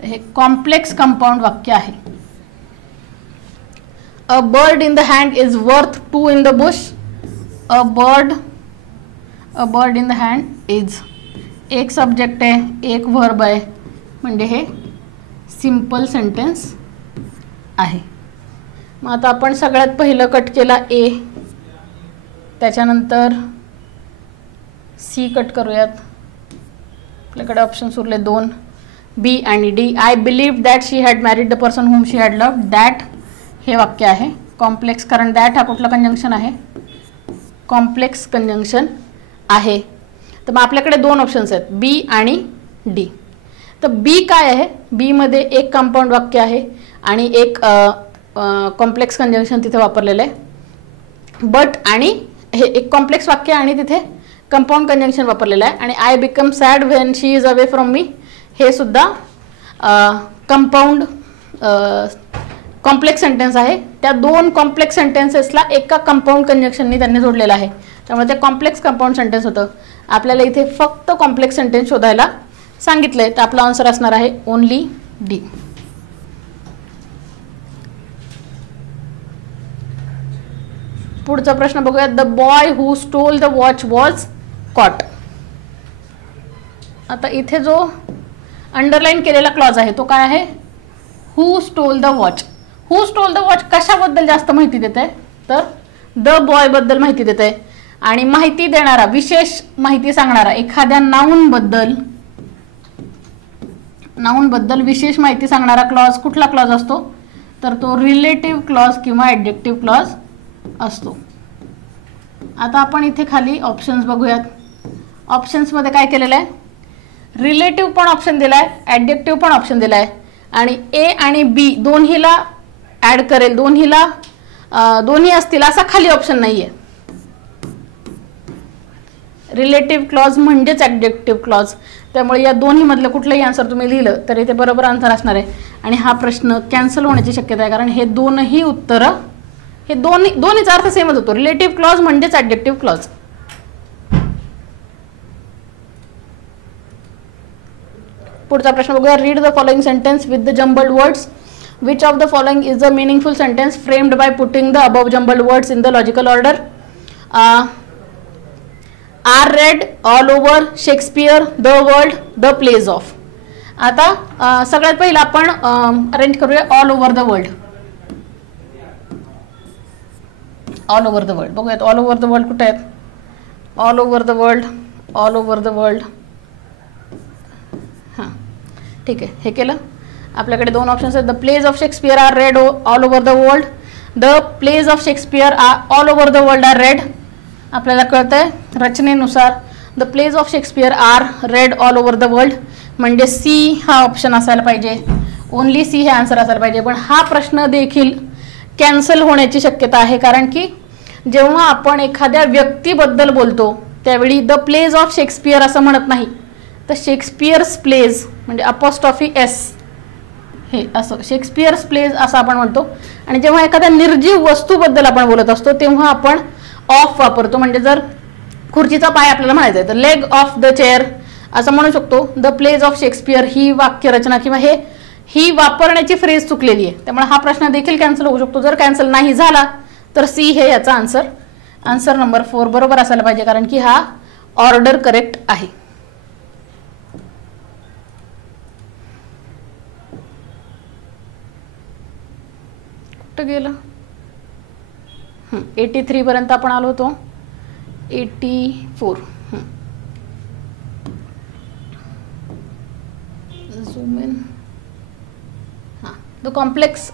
तर हे कॉम्प्लेक्स कंपाऊंड वाक्य आहे. A bird in the hand is worth 2 in the bush. A bird in the hand is, एक सब्जेक्ट आहे, एक वर्ब आहे, म्हणजे हे सिंपल सेंटेन्स आहे. मग आता आपण सगळ्यात पहिलं कट केला ए, त्याच्यानंतर सी कट करूयात. आपल्याकडे ऑप्शन्स उरले 2, बी आणि D. I believe that she had married the person whom she had loved. That हे वाक्य आहे कॉम्प्लेक्स, कारण दॅट हा कुठला कंजंक्शन आहे, कॉम्प्लेक्स कंजंक्शन आहे. तर मग आपल्याकडे 2 ऑप्शन्स आहेत, बी आणि डी. तर बी काय आहे, बी मध्ये एक कंपाऊंड वाक्य आहे आणि एक कॉम्प्लेक्स कंजंक्शन तिथे वापरलेलं आहे. बट आणि हे एक कॉम्प्लेक्स वाक्य आणि तिथे कंपाऊंड कंजंक्शन वापरलेलं आहे. आणि I become sad when she is away from me हे सुद्धा कंपाऊंड कॉम्प्लेक्स सेंटेन्स आहे. त्या 2 कॉम्प्लेक्स सेंटेन्सेसला एका कंपाऊंड कंजंक्शननी त्यांनी जोडलेलं आहे, त्यामुळे ते कॉम्प्लेक्स कंपाऊंड सेंटेन्स होतं. आपल्याला इथे फक्त कॉम्प्लेक्स सेंटेन्स शोधायला सांगितलंय, तर आपला आन्सर असणार आहे ओनली डी. पुढचा प्रश्न बघूया. The boy who stole the watch was caught. आता इथे जो अंडरलाईन केलेला क्लॉज आहे तो काय आहे, who stole the watch. Who stole the watch कशाबद्दल जास्त माहिती देत आहे, तर द बॉय बद्दल माहिती देत आहे. आणि माहिती देणारा, विशेष माहिती सांगणारा एखाद्या नाउन बद्दल विशेष माहिती सांगणारा क्लॉज कुठला क्लॉज असतो, तर तो रिलेटिव्ह क्लॉज किंवा ॲडजेक्टिव्ह क्लॉज असतो. आता आपण इथे खाली ऑप्शन्स बघूयात. ऑप्शन्समध्ये काय केलेलं आहे, रिलेटिव्ह पण ऑप्शन दिला आहे, ॲडजेक्टिव्ह पण ऑप्शन दिला आहे. आणि ए आणि बी दोन्हीला ॲड करेल, दोन्ही असतील असा खाली ऑप्शन नाही आहे. रिलेटिव्ह क्लॉज म्हणजेच ॲडजेक्टिव्ह क्लॉज, त्यामुळे या दोन्हीमधलं कुठलंही आन्सर तुम्ही लिहिलं तर इथे बरोबर आन्सर असणार आहे. आणि हा प्रश्न कॅन्सल होण्याची शक्यता आहे, कारण हे दोनही उत्तरं हे दोन्हीचा अर्थ सेमच होतो. रिलेटिव्ह क्लॉज म्हणजेच ॲडजेक्टिव्ह क्लॉज. पुढचा प्रश्न बघूया. Read the following sentence with the jumbled words. Which of the following is a meaningful sentence framed by putting the above jumbled words in the logical order. Are read all over Shakespeare, the world, the plays of. आता सगळ्यात पहिला आपण अरेंज करूया all over the world. All over the world बघूयात. ऑल ओव्हर द वर्ल्ड कुठे आहेत, all over the world, all over the world. हां ठीक आहे, हे केलं. आपल्याकडे 2 ऑप्शन्स आहेत. The plays of Shakespeare are read all over the world, the plays of Shakespeare are all over the world are read. आपल्याला कळतंय रचनेनुसार the plays of Shakespeare are read all over the world म्हणजे सी हा ऑप्शन असायला पाहिजे, ओनली सी हे आन्सर असायला पाहिजे. पण हा प्रश्न देखील कॅन्सल होण्याची शक्यता आहे, कारण की जेव्हा आपण एखाद्या व्यक्तीबद्दल बोलतो त्यावेळी द प्लेज ऑफ शेक्सपियर असं म्हणत नाही, तर शेक्सपियर्स प्लेज म्हणजे अपॉस्ट्रॉफी एस हे असं शेक्सपियर्स प्लेज असं आपण म्हणतो. आणि जेव्हा एखाद्या निर्जीव वस्तूबद्दल आपण बोलत असतो तेव्हा आपण ऑफ वापरतो. म्हणजे जर खुर्चीचा पाय आपल्याला म्हणायचा आहे तर लेग ऑफ द चेअर असं म्हणू शकतो. द प्लेज ऑफ शेक्सपियर ही वाक्यरचना किंवा ही वापरण्याची फ्रेज चुकलेली आहे, त्यामुळे हा प्रश्न देखील कॅन्सल होऊ शकतो. जर कॅन्सल नाही झाला तर सी हे याचा आन्सर नंबर 4 बरोबर असायला पाहिजे, कारण की हा ऑर्डर करेक्ट आहे. कुठं गेलं, 83 पर्यंत आपण आलो होतो. 84 zoom in. The complex,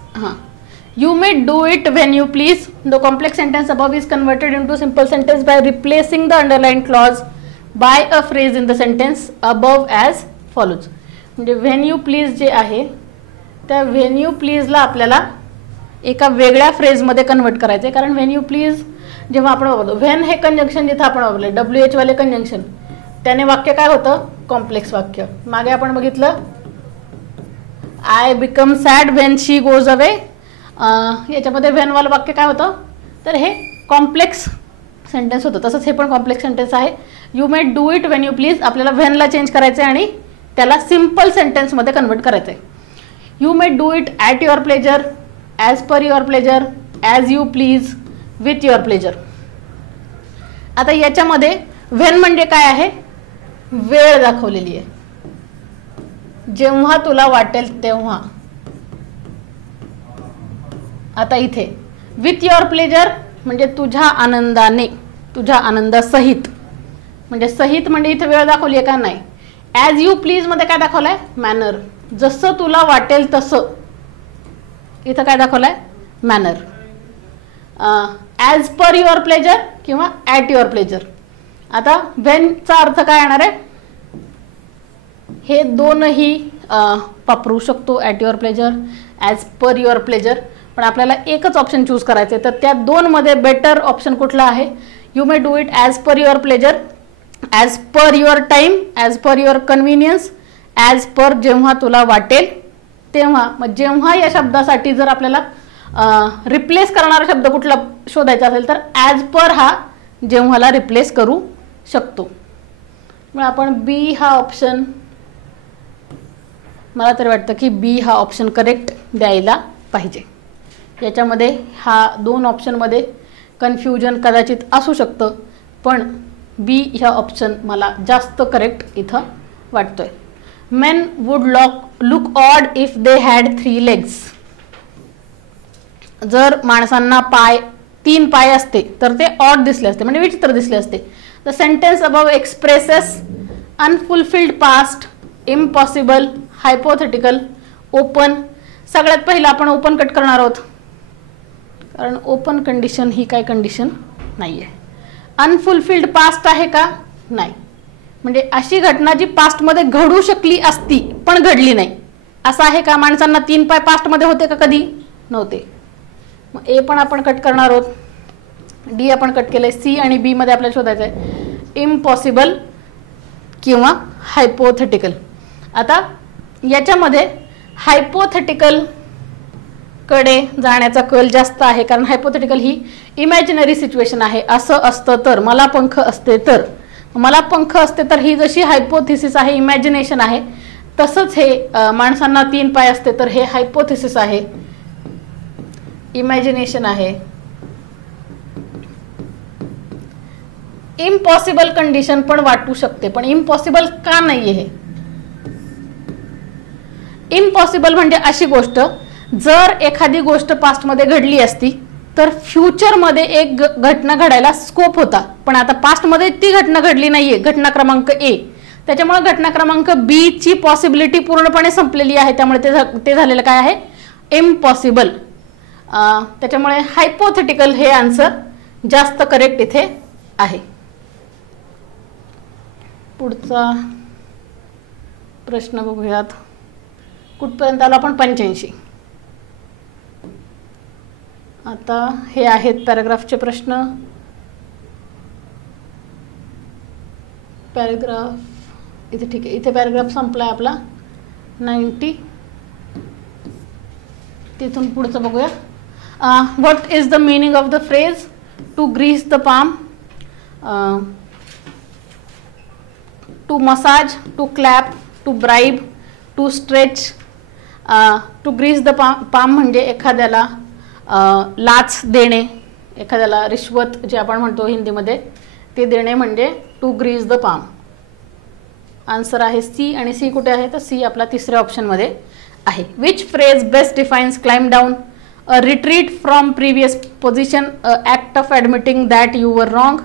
you may do it when you please. The complex sentence above is converted into simple sentence by replacing the underlined clause by a phrase in the sentence above as follows. म्हणजे when you please जे आहे त्या when you please ला आपल्याला एका वेगळ्या फ्रेजमध्ये कन्वर्ट करायचं आहे, कारण when you please जेव्हा आपण वापरतो when हे कंजंक्शन जिथं आपण वापरले WH वाले कंजंक्शन त्याने वाक्य काय होतं, कॉम्प्लेक्स वाक्य. मागे आपण बघितलं I become sad when she goes away, याच्यामध्ये व्हेन वालं वाक्य काय होतं, तर हे कॉम्प्लेक्स सेंटेन्स होतं. तसंच हे पण कॉम्प्लेक्स सेंटेन्स आहे. You may do it when you please आपल्याला व्हेनला चेंज करायचं आहे आणि त्याला सिम्पल सेंटेन्समध्ये कन्वर्ट करायचं आहे. You may do it at your pleasure, as per your pleasure, as you please, with your pleasure. आता याच्यामध्ये व्हेन म्हणजे काय आहे, वेळ दाखवलेली आहे, जेव्हा तुला वाटेल तेव्हा. आता इथे विथ युअर प्लेजर म्हणजे तुझ्या आनंदाने, तुझ्या आनंदासहित, म्हणजे सहित म्हणजे इथे वेळ दाखवली आहे का नाही. ॲज यू प्लीज मध्ये काय दाखवलंय, मॅनर, जसं तुला वाटेल तसं, इथं काय दाखवलंय, manner. As per your pleasure किंवा ॲट युअर प्लेजर. आता व्हेनचा अर्थ काय येणार आहे, हे दोनही वापरू शकतो, at your pleasure, as per your pleasure. पण आपल्याला एकच ऑप्शन चूज करायचं आहे, तर त्या दोनमध्ये बेटर ऑप्शन कुठला आहे, you may do it as per your pleasure, as per your time, as per your convenience, as per जेव्हा तुला वाटेल तेव्हा. मग जेव्हा या शब्दासाठी जर आपल्याला रिप्लेस करणारा शब्द कुठला शोधायचा असेल तर ॲज पर हा जेव्हाला रिप्लेस करू शकतो. मग आपण बी हा ऑप्शन, मला तरी वाटतं की बी हा ऑप्शन करेक्ट द्यायला पाहिजे. याच्यामध्ये हा दोन ऑप्शनमध्ये कन्फ्युजन कदाचित असू शकतं, पण बी ह्या ऑप्शन मला जास्त करेक्ट इथं वाटतोय. Main would look odd if they had 3 legs. जर माणसांना तीन पाय असते तर ते ऑड दिसले असते, म्हणजे विचित्र दिसले असते. The sentence above expresses unfulfilled past, impossible, hypothetical, open. सगळ्यात पहिलं आपण ओपन कट करणार आहोत, कारण ओपन कंडिशन ही काय कंडिशन नाही आहे. अनफुलफिल्ड पास्ट आहे का, नाही, म्हणजे अशी घटना जी पास्टमध्ये घडू शकली असती पण घडली नाही, असं आहे का. माणसांना 3 पाय पास्टमध्ये होते का, कधी नव्हते. मग ए पण आपण कट करणार आहोत, डी आपण कट केलंय, सी आणि बी मध्ये आपल्याला शोधायचं आहे इम्पॉसिबल किंवा हायपोथेटिकल. आता याच्यामध्ये हायपोथेटिकल कडे जाण्याचा कल जास्त आहे, कारण हायपोथेटिकल ही इमॅजिनरी सिच्युएशन आहे. असं असतं तर, मला पंख असते तर, मला पंख असते तर ही जशी हायपोथिसिस आहे, इमॅजिनेशन आहे, तसंच हे माणसांना 3 पाय असते तर हे हायपोथिसिस आहे, इमॅजिनेशन आहे. इम्पॉसिबल कंडिशन पण वाटू शकते, पण इम्पॉसिबल का नाहीये हे. इम्पॉसिबल म्हणजे अशी गोष्ट, जर एखादी गोष्ट पास्टमध्ये घडली असती तर फ्युचरमध्ये एक घटना घडायला स्कोप होता, पण आता पास्टमध्ये ती घटना घडली नाहीये, घटना क्रमांक ए, त्याच्यामुळे घटना क्रमांक बी ची पॉसिबिलिटी पूर्णपणे संपलेली आहे, त्यामुळे ते झालेलं काय आहे, इम्पॉसिबल. त्याच्यामुळे हायपोथेटिकल हे आन्सर जास्त करेक्ट इथे आहे. पुढचा प्रश्न बघूयात, कुठपर्यंत आलो आपण, 85. आता हे आहेत पॅराग्राफचे प्रश्न. पॅराग्राफ इथे ठीक आहे, इथे पॅराग्राफ संपला आहे आपला 90. तिथून पुढचं बघूया. What is the meaning of the phrase to grease the palm, to massage, to clap, to bribe, to stretch. To grease the palm म्हणजे एखाद्याला लाच देणे, एखाद्याला रिश्वत जे आपण म्हणतो हिंदीमध्ये ते देणे म्हणजे to grease the palm. Answer आहे सी, आणि सी कुठे आहे तर सी आपला तिसऱ्या ऑप्शनमध्ये आहे. Which phrase best defines climb down, a retreat from previous position, a act of admitting that you were wrong,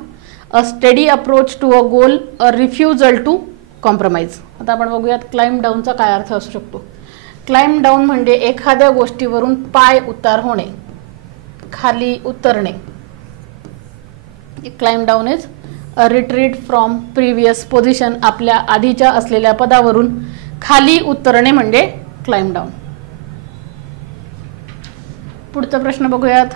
a steady approach to a goal, a refusal to compromise. आता आपण बघूयात क्लाइम डाऊनचा काय अर्थ असू शकतो. क्लाइम डाऊन म्हणजे एखाद्या गोष्टीवरून पाय उतार होणे, खाली उतरणे. Climb down is a retreat from previous position, आपल्या आधीच्या असलेल्या पदावरून खाली उतरणे म्हणजे क्लाइम डाऊन. पुढचा प्रश्न बघूयात.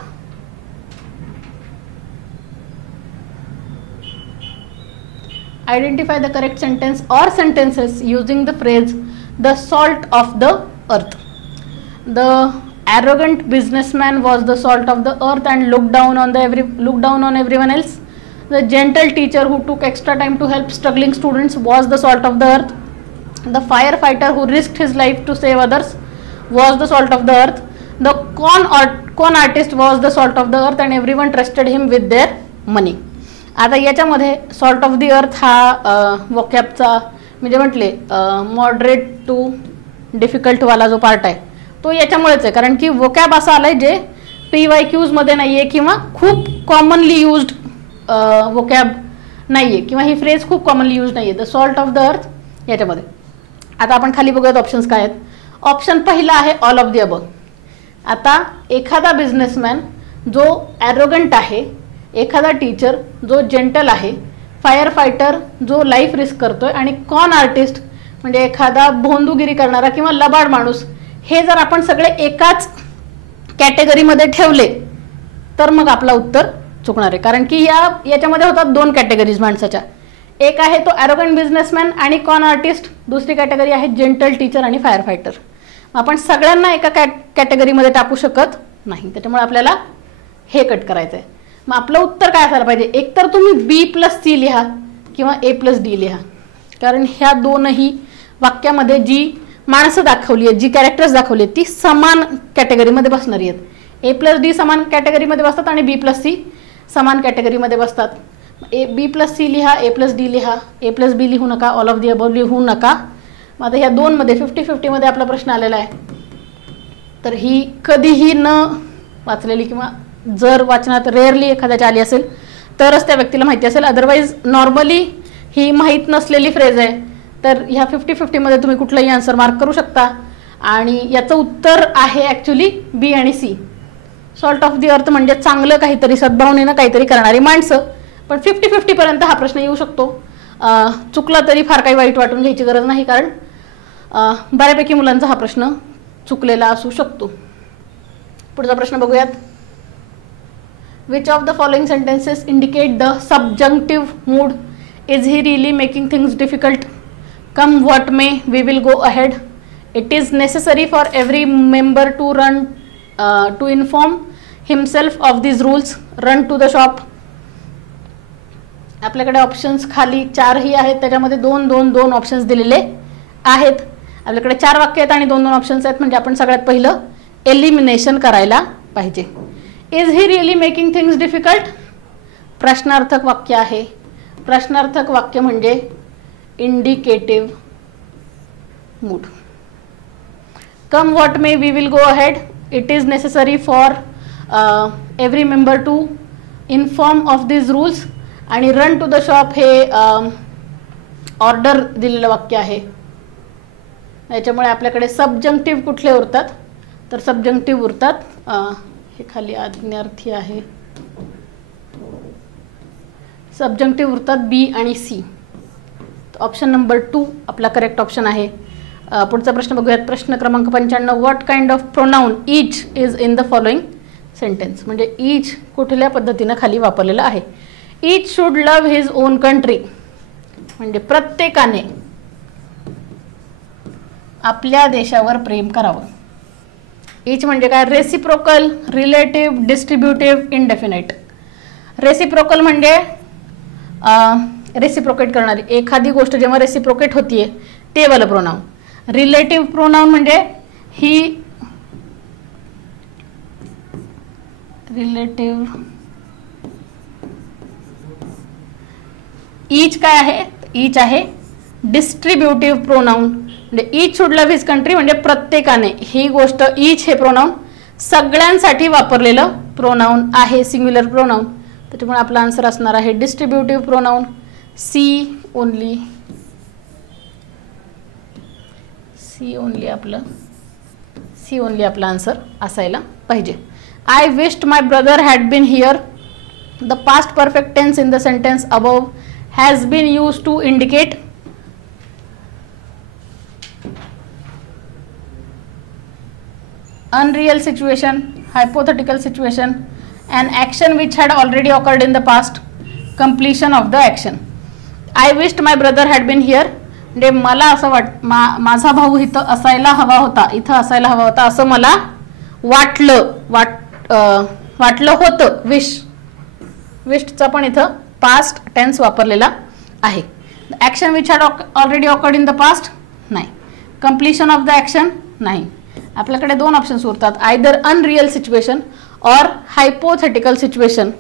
आयडेंटिफाय द करेक्ट सेंटेन्स और sentences using the phrase the salt of the earth. The arrogant businessman was the salt of the earth and looked down on everyone else. The gentle teacher who took extra time to help struggling students was the salt of the earth. The firefighter who risked his life to save others was the salt of the earth. The con artist was the salt of the earth and everyone trusted him with their money. आता याच्यामध्ये सॉल्ट ऑफ द अर्थ हा वोकॅबचा म्हणजे म्हटले मॉडरेट टू डिफिकल्ट वाला जो पार्ट आहे तो याच्यामुळेच आहे, कारण की वोकॅब असं आलंय जे PYQs मध्ये नाहीये किंवा खूप कॉमनली युज्ड वोकॅब नाहीये किंवा ही फ्रेज खूप कॉमनली यूज नाहीये. The salt of the earth याच्यामध्ये. आता आपण खाली बघूयात ऑप्शन्स काय आहेत. ऑप्शन पहिला आहे ऑल ऑफ द अबव. आता एखादा बिझनेसमॅन जो ॲरोगंट आहे, एखादा टीचर जो जेंटल आहे, फायर फायटर जो लाईफ रिस्क करतोय आणि कॉन आर्टिस्ट म्हणजे एखादा भोंदूगिरी करणारा किंवा लबाड माणूस, हे जर आपण सगळे एकाच कॅटेगरीमध्ये ठेवले तर मग आपलं उत्तर चुकणार आहे. कारण की याच्यामध्ये होतात दोन कॅटेगरीज माणसाच्या. एक आहे तो ॲरोगंट बिझनेसमॅन आणि कॉन आर्टिस्ट, दुसरी कॅटेगरी आहे जेंटल टीचर आणि फायर फायटर. आपण सगळ्यांना एका कॅटेगरीमध्ये टाकू शकत नाही, त्याच्यामुळे आपल्याला हे कट करायचं आहे. मग आपलं उत्तर काय असायला पाहिजे, एकतर तुम्ही B+C लिहा किंवा A+D लिहा. कारण ह्या दोनही वाक्यामध्ये जी माणसं दाखवली आहेत, जी कॅरेक्टर्स दाखवली आहेत, ती समान कॅटेगरीमध्ये बसणारी आहेत. A+D समान कॅटेगरीमध्ये बसतात आणि B+C समान कॅटेगरीमध्ये बसतात. B+C लिहा, A+D लिहा, A+B लिहू नका, ऑल ऑफ द अबव लिहू नका. मग आता ह्या दोनमध्ये 50-50 मध्ये आपला प्रश्न आलेला आहे. तर ही कधीही न वाचलेली किंवा जर वाचनात रेअरली एखाद्याच्या आली असेल तरच त्या व्यक्तीला माहिती असेल, अदरवाईज नॉर्मली ही माहीत नसलेली फ्रेज आहे. तर ह्या 50-50 मध्ये तुम्ही कुठलाही आन्सर मार्क करू शकता. आणि याचं उत्तर आहे ॲक्च्युली B आणि C. Salt of the earth म्हणजे चांगलं काहीतरी, सद्भावनेनं काहीतरी करणारी माणसं. पण 50-50 पर्यंत हा प्रश्न येऊ शकतो. चुकला तरी फार काही वाईट वाटून घ्यायची गरज नाही, कारण बऱ्यापैकी मुलांचा हा प्रश्न चुकलेला असू शकतो. पुढचा प्रश्न बघूयात. Which of the following sentences indicate the subjunctive mood. Is he really making things difficult. Come what may we will go ahead. It is necessary for every member to run to inform himself of these rules. Run to the shop. आपल्याकडे ऑप्शन्स खाली 4ही आहेत, त्याच्यामध्ये 2-2-2 ऑप्शन्स दिलेले आहेत. आपल्याकडे 4 वाक्य आहेत आणि 2-2 ऑप्शन्स आहेत, म्हणजे आपण सगळ्यात पहिलं एलिमिनेशन करायला पाहिजे. Is he really making things difficult. प्रश्नार्थक वाक्य आहे. प्रश्नार्थक वाक्य म्हणजे indicative mood. Come what may we will go ahead. It is necessary for every member to inform of these rules. आणि रन टू द शॉप हे ऑर्डर दिलेलं वाक्य आहे. याच्यामुळे आपल्याकडे सबजंक्टिव्ह कुठले उरतात, तर सबजंक्टिव्ह उरतात हे खाली आज्ञार्थी आहे. सबजंक्टिव्ह उरतात B आणि C. ऑप्शन नंबर 2 आपला करेक्ट ऑप्शन आहे. पुढचा प्रश्न बघूयात. प्रश्न क्रमांक 95. What kind of pronoun each is in the following sentence. म्हणजे ईच कुठल्या पद्धतीनं खाली वापरलेलं आहे. Each should love his on country म्हणजे प्रत्येकाने आपल्या देशावर प्रेम करावं. ईच म्हणजे काय, reciprocal, relative, distributive, indefinite. Reciprocal म्हणजे रेसिप्रोकेट करणारी एखादी गोष्ट जेव्हा रेसिप्रोकेट होतीये ते वाला प्रोनाउन. रिलेटिव्ह प्रोनाउन म्हणजे ही रिलेटिव्ह. ईच काय आहे, ईच आहे डिस्ट्रीब्युटिव्ह प्रोनाउन. म्हणजे each should love his country म्हणजे प्रत्येकाने. ही गोष्ट ईच हे प्रोनाउन सगळ्यांसाठी वापरलेलं प्रोनाउन आहे, सिंग्युलर प्रोनाउन. त्याच्यामुळे आपला आन्सर असणार आहे डिस्ट्रीब्युटिव्ह प्रोनाउन. सी ओनली आपला आन्सर असायला पाहिजे. I wished my brother had been here. The past perfect tense in the sentence above has been used to indicate unreal situation, hypothetical situation, an action which had already occurred in the past, completion of the action. I wished my brother had been here. म्हणजे मला असं माझा भाऊ इथं असायला हवा होता, इथं असायला हवा होता असं मला वाटलं होतं. विशचा पण इथं पास्ट टेन्स वापरलेला आहे. Action which had already occurred in the past नाही. कंप्लीशन ऑफ द ॲक्शन नाही. आपल्याकडे 2 ऑप्शन्स उरतात, either unreal situation or hypothetical situation.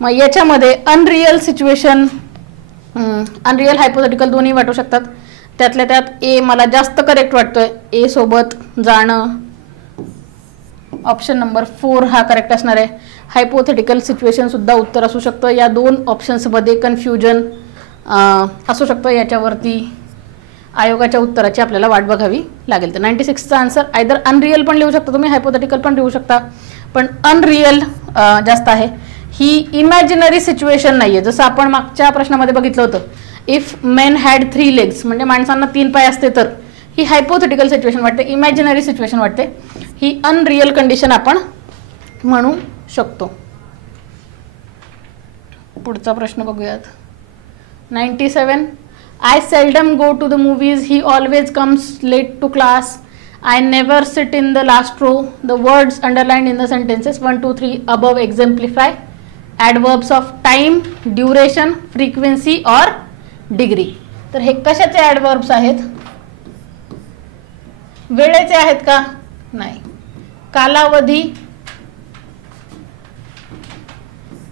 मग याच्यामध्ये अनरियल सिच्युएशन, अनरियल हायपोथेटिकल दोन्ही वाटू शकतात. त्यातल्या त्यात ए मला जास्त करेक्ट वाटतोय. ए सोबत जाणं ऑप्शन नंबर 4 हा करेक्ट असणार आहे. हायपोथेटिकल सिच्युएशन सुद्धा उत्तर असू शकतं. या 2 ऑप्शन्समध्ये कन्फ्युजन असू शकतं. याच्यावरती आयोगाच्या उत्तराची आपल्याला वाट बघावी लागेल. तर 96चा आन्सर आयदर अनरियल पण लिहू शकता तुम्ही, हायपोथेटिकल पण लिहू शकता, पण अनरियल जास्त आहे. ही इमॅजिनरी सिच्युएशन नाही आहे. जसं आपण मागच्या प्रश्नामध्ये बघितलं होतं, इफ मेन हॅड 3 लेग्स म्हणजे माणसांना 3 पाय असते, तर ही हायपोथेटिकल सिच्युएशन वाटते, इमॅजिनरी सिच्युएशन वाटते. ही अनरियल कंडिशन आपण म्हणू शकतो. पुढचा प्रश्न बघूयात. 97. I seldom go to the movies. He always comes late to class. I never sit in the last row. The words underlined in the sentences 1, 2, 3 above exemplify adverbs of time, duration, frequency or degree. तर हे कशाचे ॲडवर्ब्स आहेत? वेळेचे आहेत का? नाही. कालावधी,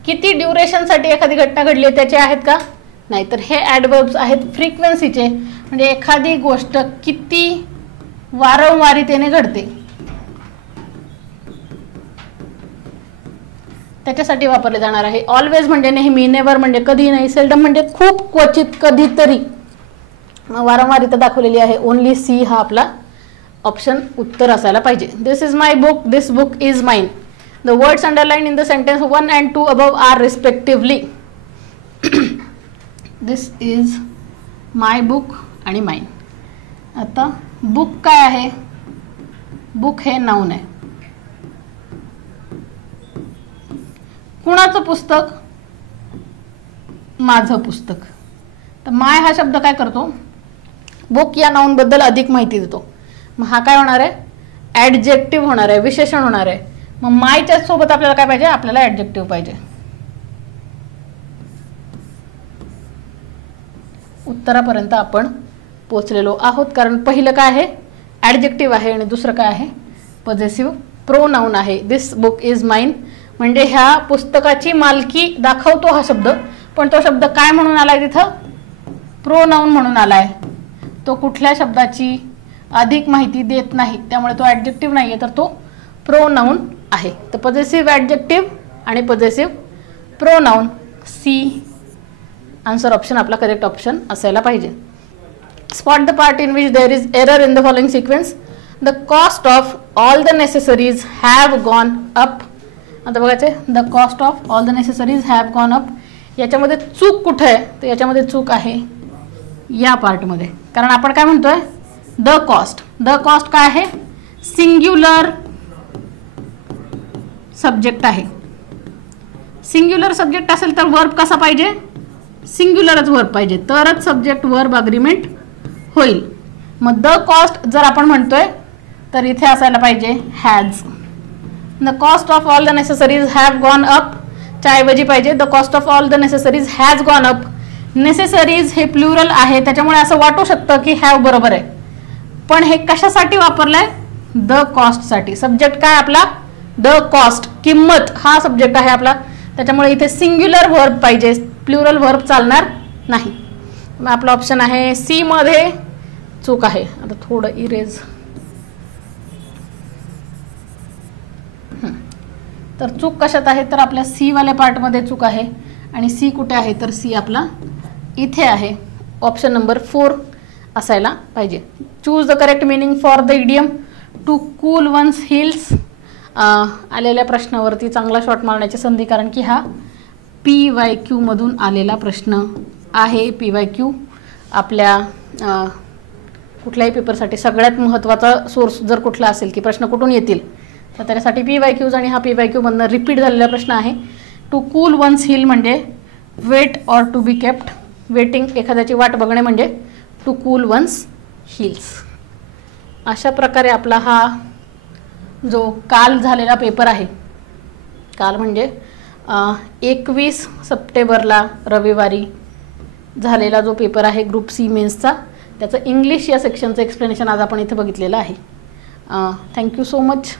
किती ड्युरेशनसाठी एखादी घटना घडली आहे त्याचे आहेत का? नाही. तर हे ॲडवर्ब्स आहेत फ्रिक्वेन्सीचे, म्हणजे एखादी गोष्ट किती वारंवारितेने घडते त्याच्यासाठी वापरले जाणार आहे. ऑलवेज म्हणजे नेहमी, नेव्हर म्हणजे कधी नाही, सेल्डम म्हणजे खूप क्वचित कधीतरी वारंवारिता दाखवलेली आहे. ओनली सी हा आपला ऑप्शन उत्तर असायला पाहिजे. This is my book, this book is mine. The words underline in the sentence 1 and 2 above are respectively. This is my book आणि माइन. आता बुक काय आहे? बुक हे नाउन आहे. कुणाचं पुस्तक? माझं पुस्तक. तर माय हा शब्द काय करतो? बुक या नाउन बद्दल अधिक माहिती देतो. मग हा काय होणार आहे? ॲडजेक्टिव्ह होणार आहे, विशेषण होणार आहे. मग मायच्या सोबत आपल्याला काय पाहिजे? आपल्याला ॲडजेक्टिव्ह पाहिजे. उत्तरापर्यंत आपण पोचलेलो आहोत, कारण पहिलं काय आहे? ॲडजेक्टिव्ह आहे आणि दुसरं काय आहे? पॉझेसिव्ह प्रोनाउन आहे. दिस बुक इज माइन म्हणजे ह्या पुस्तकाची मालकी दाखवतो हा शब्द, पण तो शब्द काय म्हणून आलाय तिथं? प्रोनाउन म्हणून आलाय. तो कुठल्या शब्दाची अधिक माहिती देत नाही, त्यामुळे तो ॲडजेक्टिव्ह नाही आहे, तर तो प्रोनाउन आहे. तर पॉझेसिव्ह ॲडजेक्टिव्ह आणि possessive pronoun, C answer option आपला करेक्ट ऑप्शन असायला पाहिजे. Spot the part in which there is error in the following sequence. The cost of all the necessaries have gone up. आता बघायचे, the cost of all the necessaries have gone up. याच्यामध्ये चूक कुठं आहे? तर याच्यामध्ये चूक आहे या पार्टमध्ये, कारण आपण काय म्हणतोय? The cost. द कॉस्ट काय आहे? सिंग्युलर सब्जेक्ट आहे. सिंग्युलर सब्जेक्ट असेल तर वर्ब कसा पाहिजे? सिंग्युलरच वर्ब पाहिजे, तरच सब्जेक्ट वर्ब अग्रीमेंट होईल. मग द कॉस्ट जर आपण म्हणतोय तर इथे असायला पाहिजे has. The cost of all the necessaries have gone up च्या ऐवजी पाहिजे the cost of all the necessaries has gone up. Necessaries हे प्लुरल आहे, त्याच्यामुळे असं वाटू शकतं की हॅव बरोबर आहे, पण हे कशासाठी वापरलंय? द कॉस्टसाठी. सब्जेक्ट काय आपला? द कॉस्ट, किंमत हा सब्जेक्ट आहे आपला, त्याच्यामुळे इथे सिंग्युलर वर्ब पाहिजे, प्लुरल वर्ब चालणार नाही. मग आपला ऑप्शन आहे सी मध्ये चूक आहे. आता थोडं इरेज. तर चूक कशात आहे? तर आपल्या सी वाल्या पार्टमध्ये चूक आहे. आणि सी कुठे आहे? तर सी आपला इथे आहे. ऑप्शन नंबर 4 असायला पाहिजे. Choose the correct meaning for the idiom to cool one's heels. आलेल्या प्रश्नावरती चांगला शॉट मारण्याची संधी, कारण की हा PYQ मधून आलेला प्रश्न आहे. PYQ आपल्या कुठल्याही पेपरसाठी सगळ्यात महत्त्वाचा सोर्स जर कुठला असेल की प्रश्न कुठून येतील, तर त्यासाठी PYQज आणि हा PYQ मधनं रिपीट झालेला प्रश्न आहे. टू कूल वन्स हिल म्हणजे wait or to be kept. Waiting एखाद्याची वाट बघणे म्हणजे टू कूल वन्स हिल्स. अशा प्रकारे आपला हा जो काल झालेला पेपर आहे, काल म्हणजे 21 सप्टेंबरला रविवारी झालेला जो पेपर आहे ग्रुप सी मेन्सचा, त्याचं इंग्लिश या सेक्शनचं एक्सप्लेनेशन आज आपण इथे बघितलेलं आहे. Thank you so much.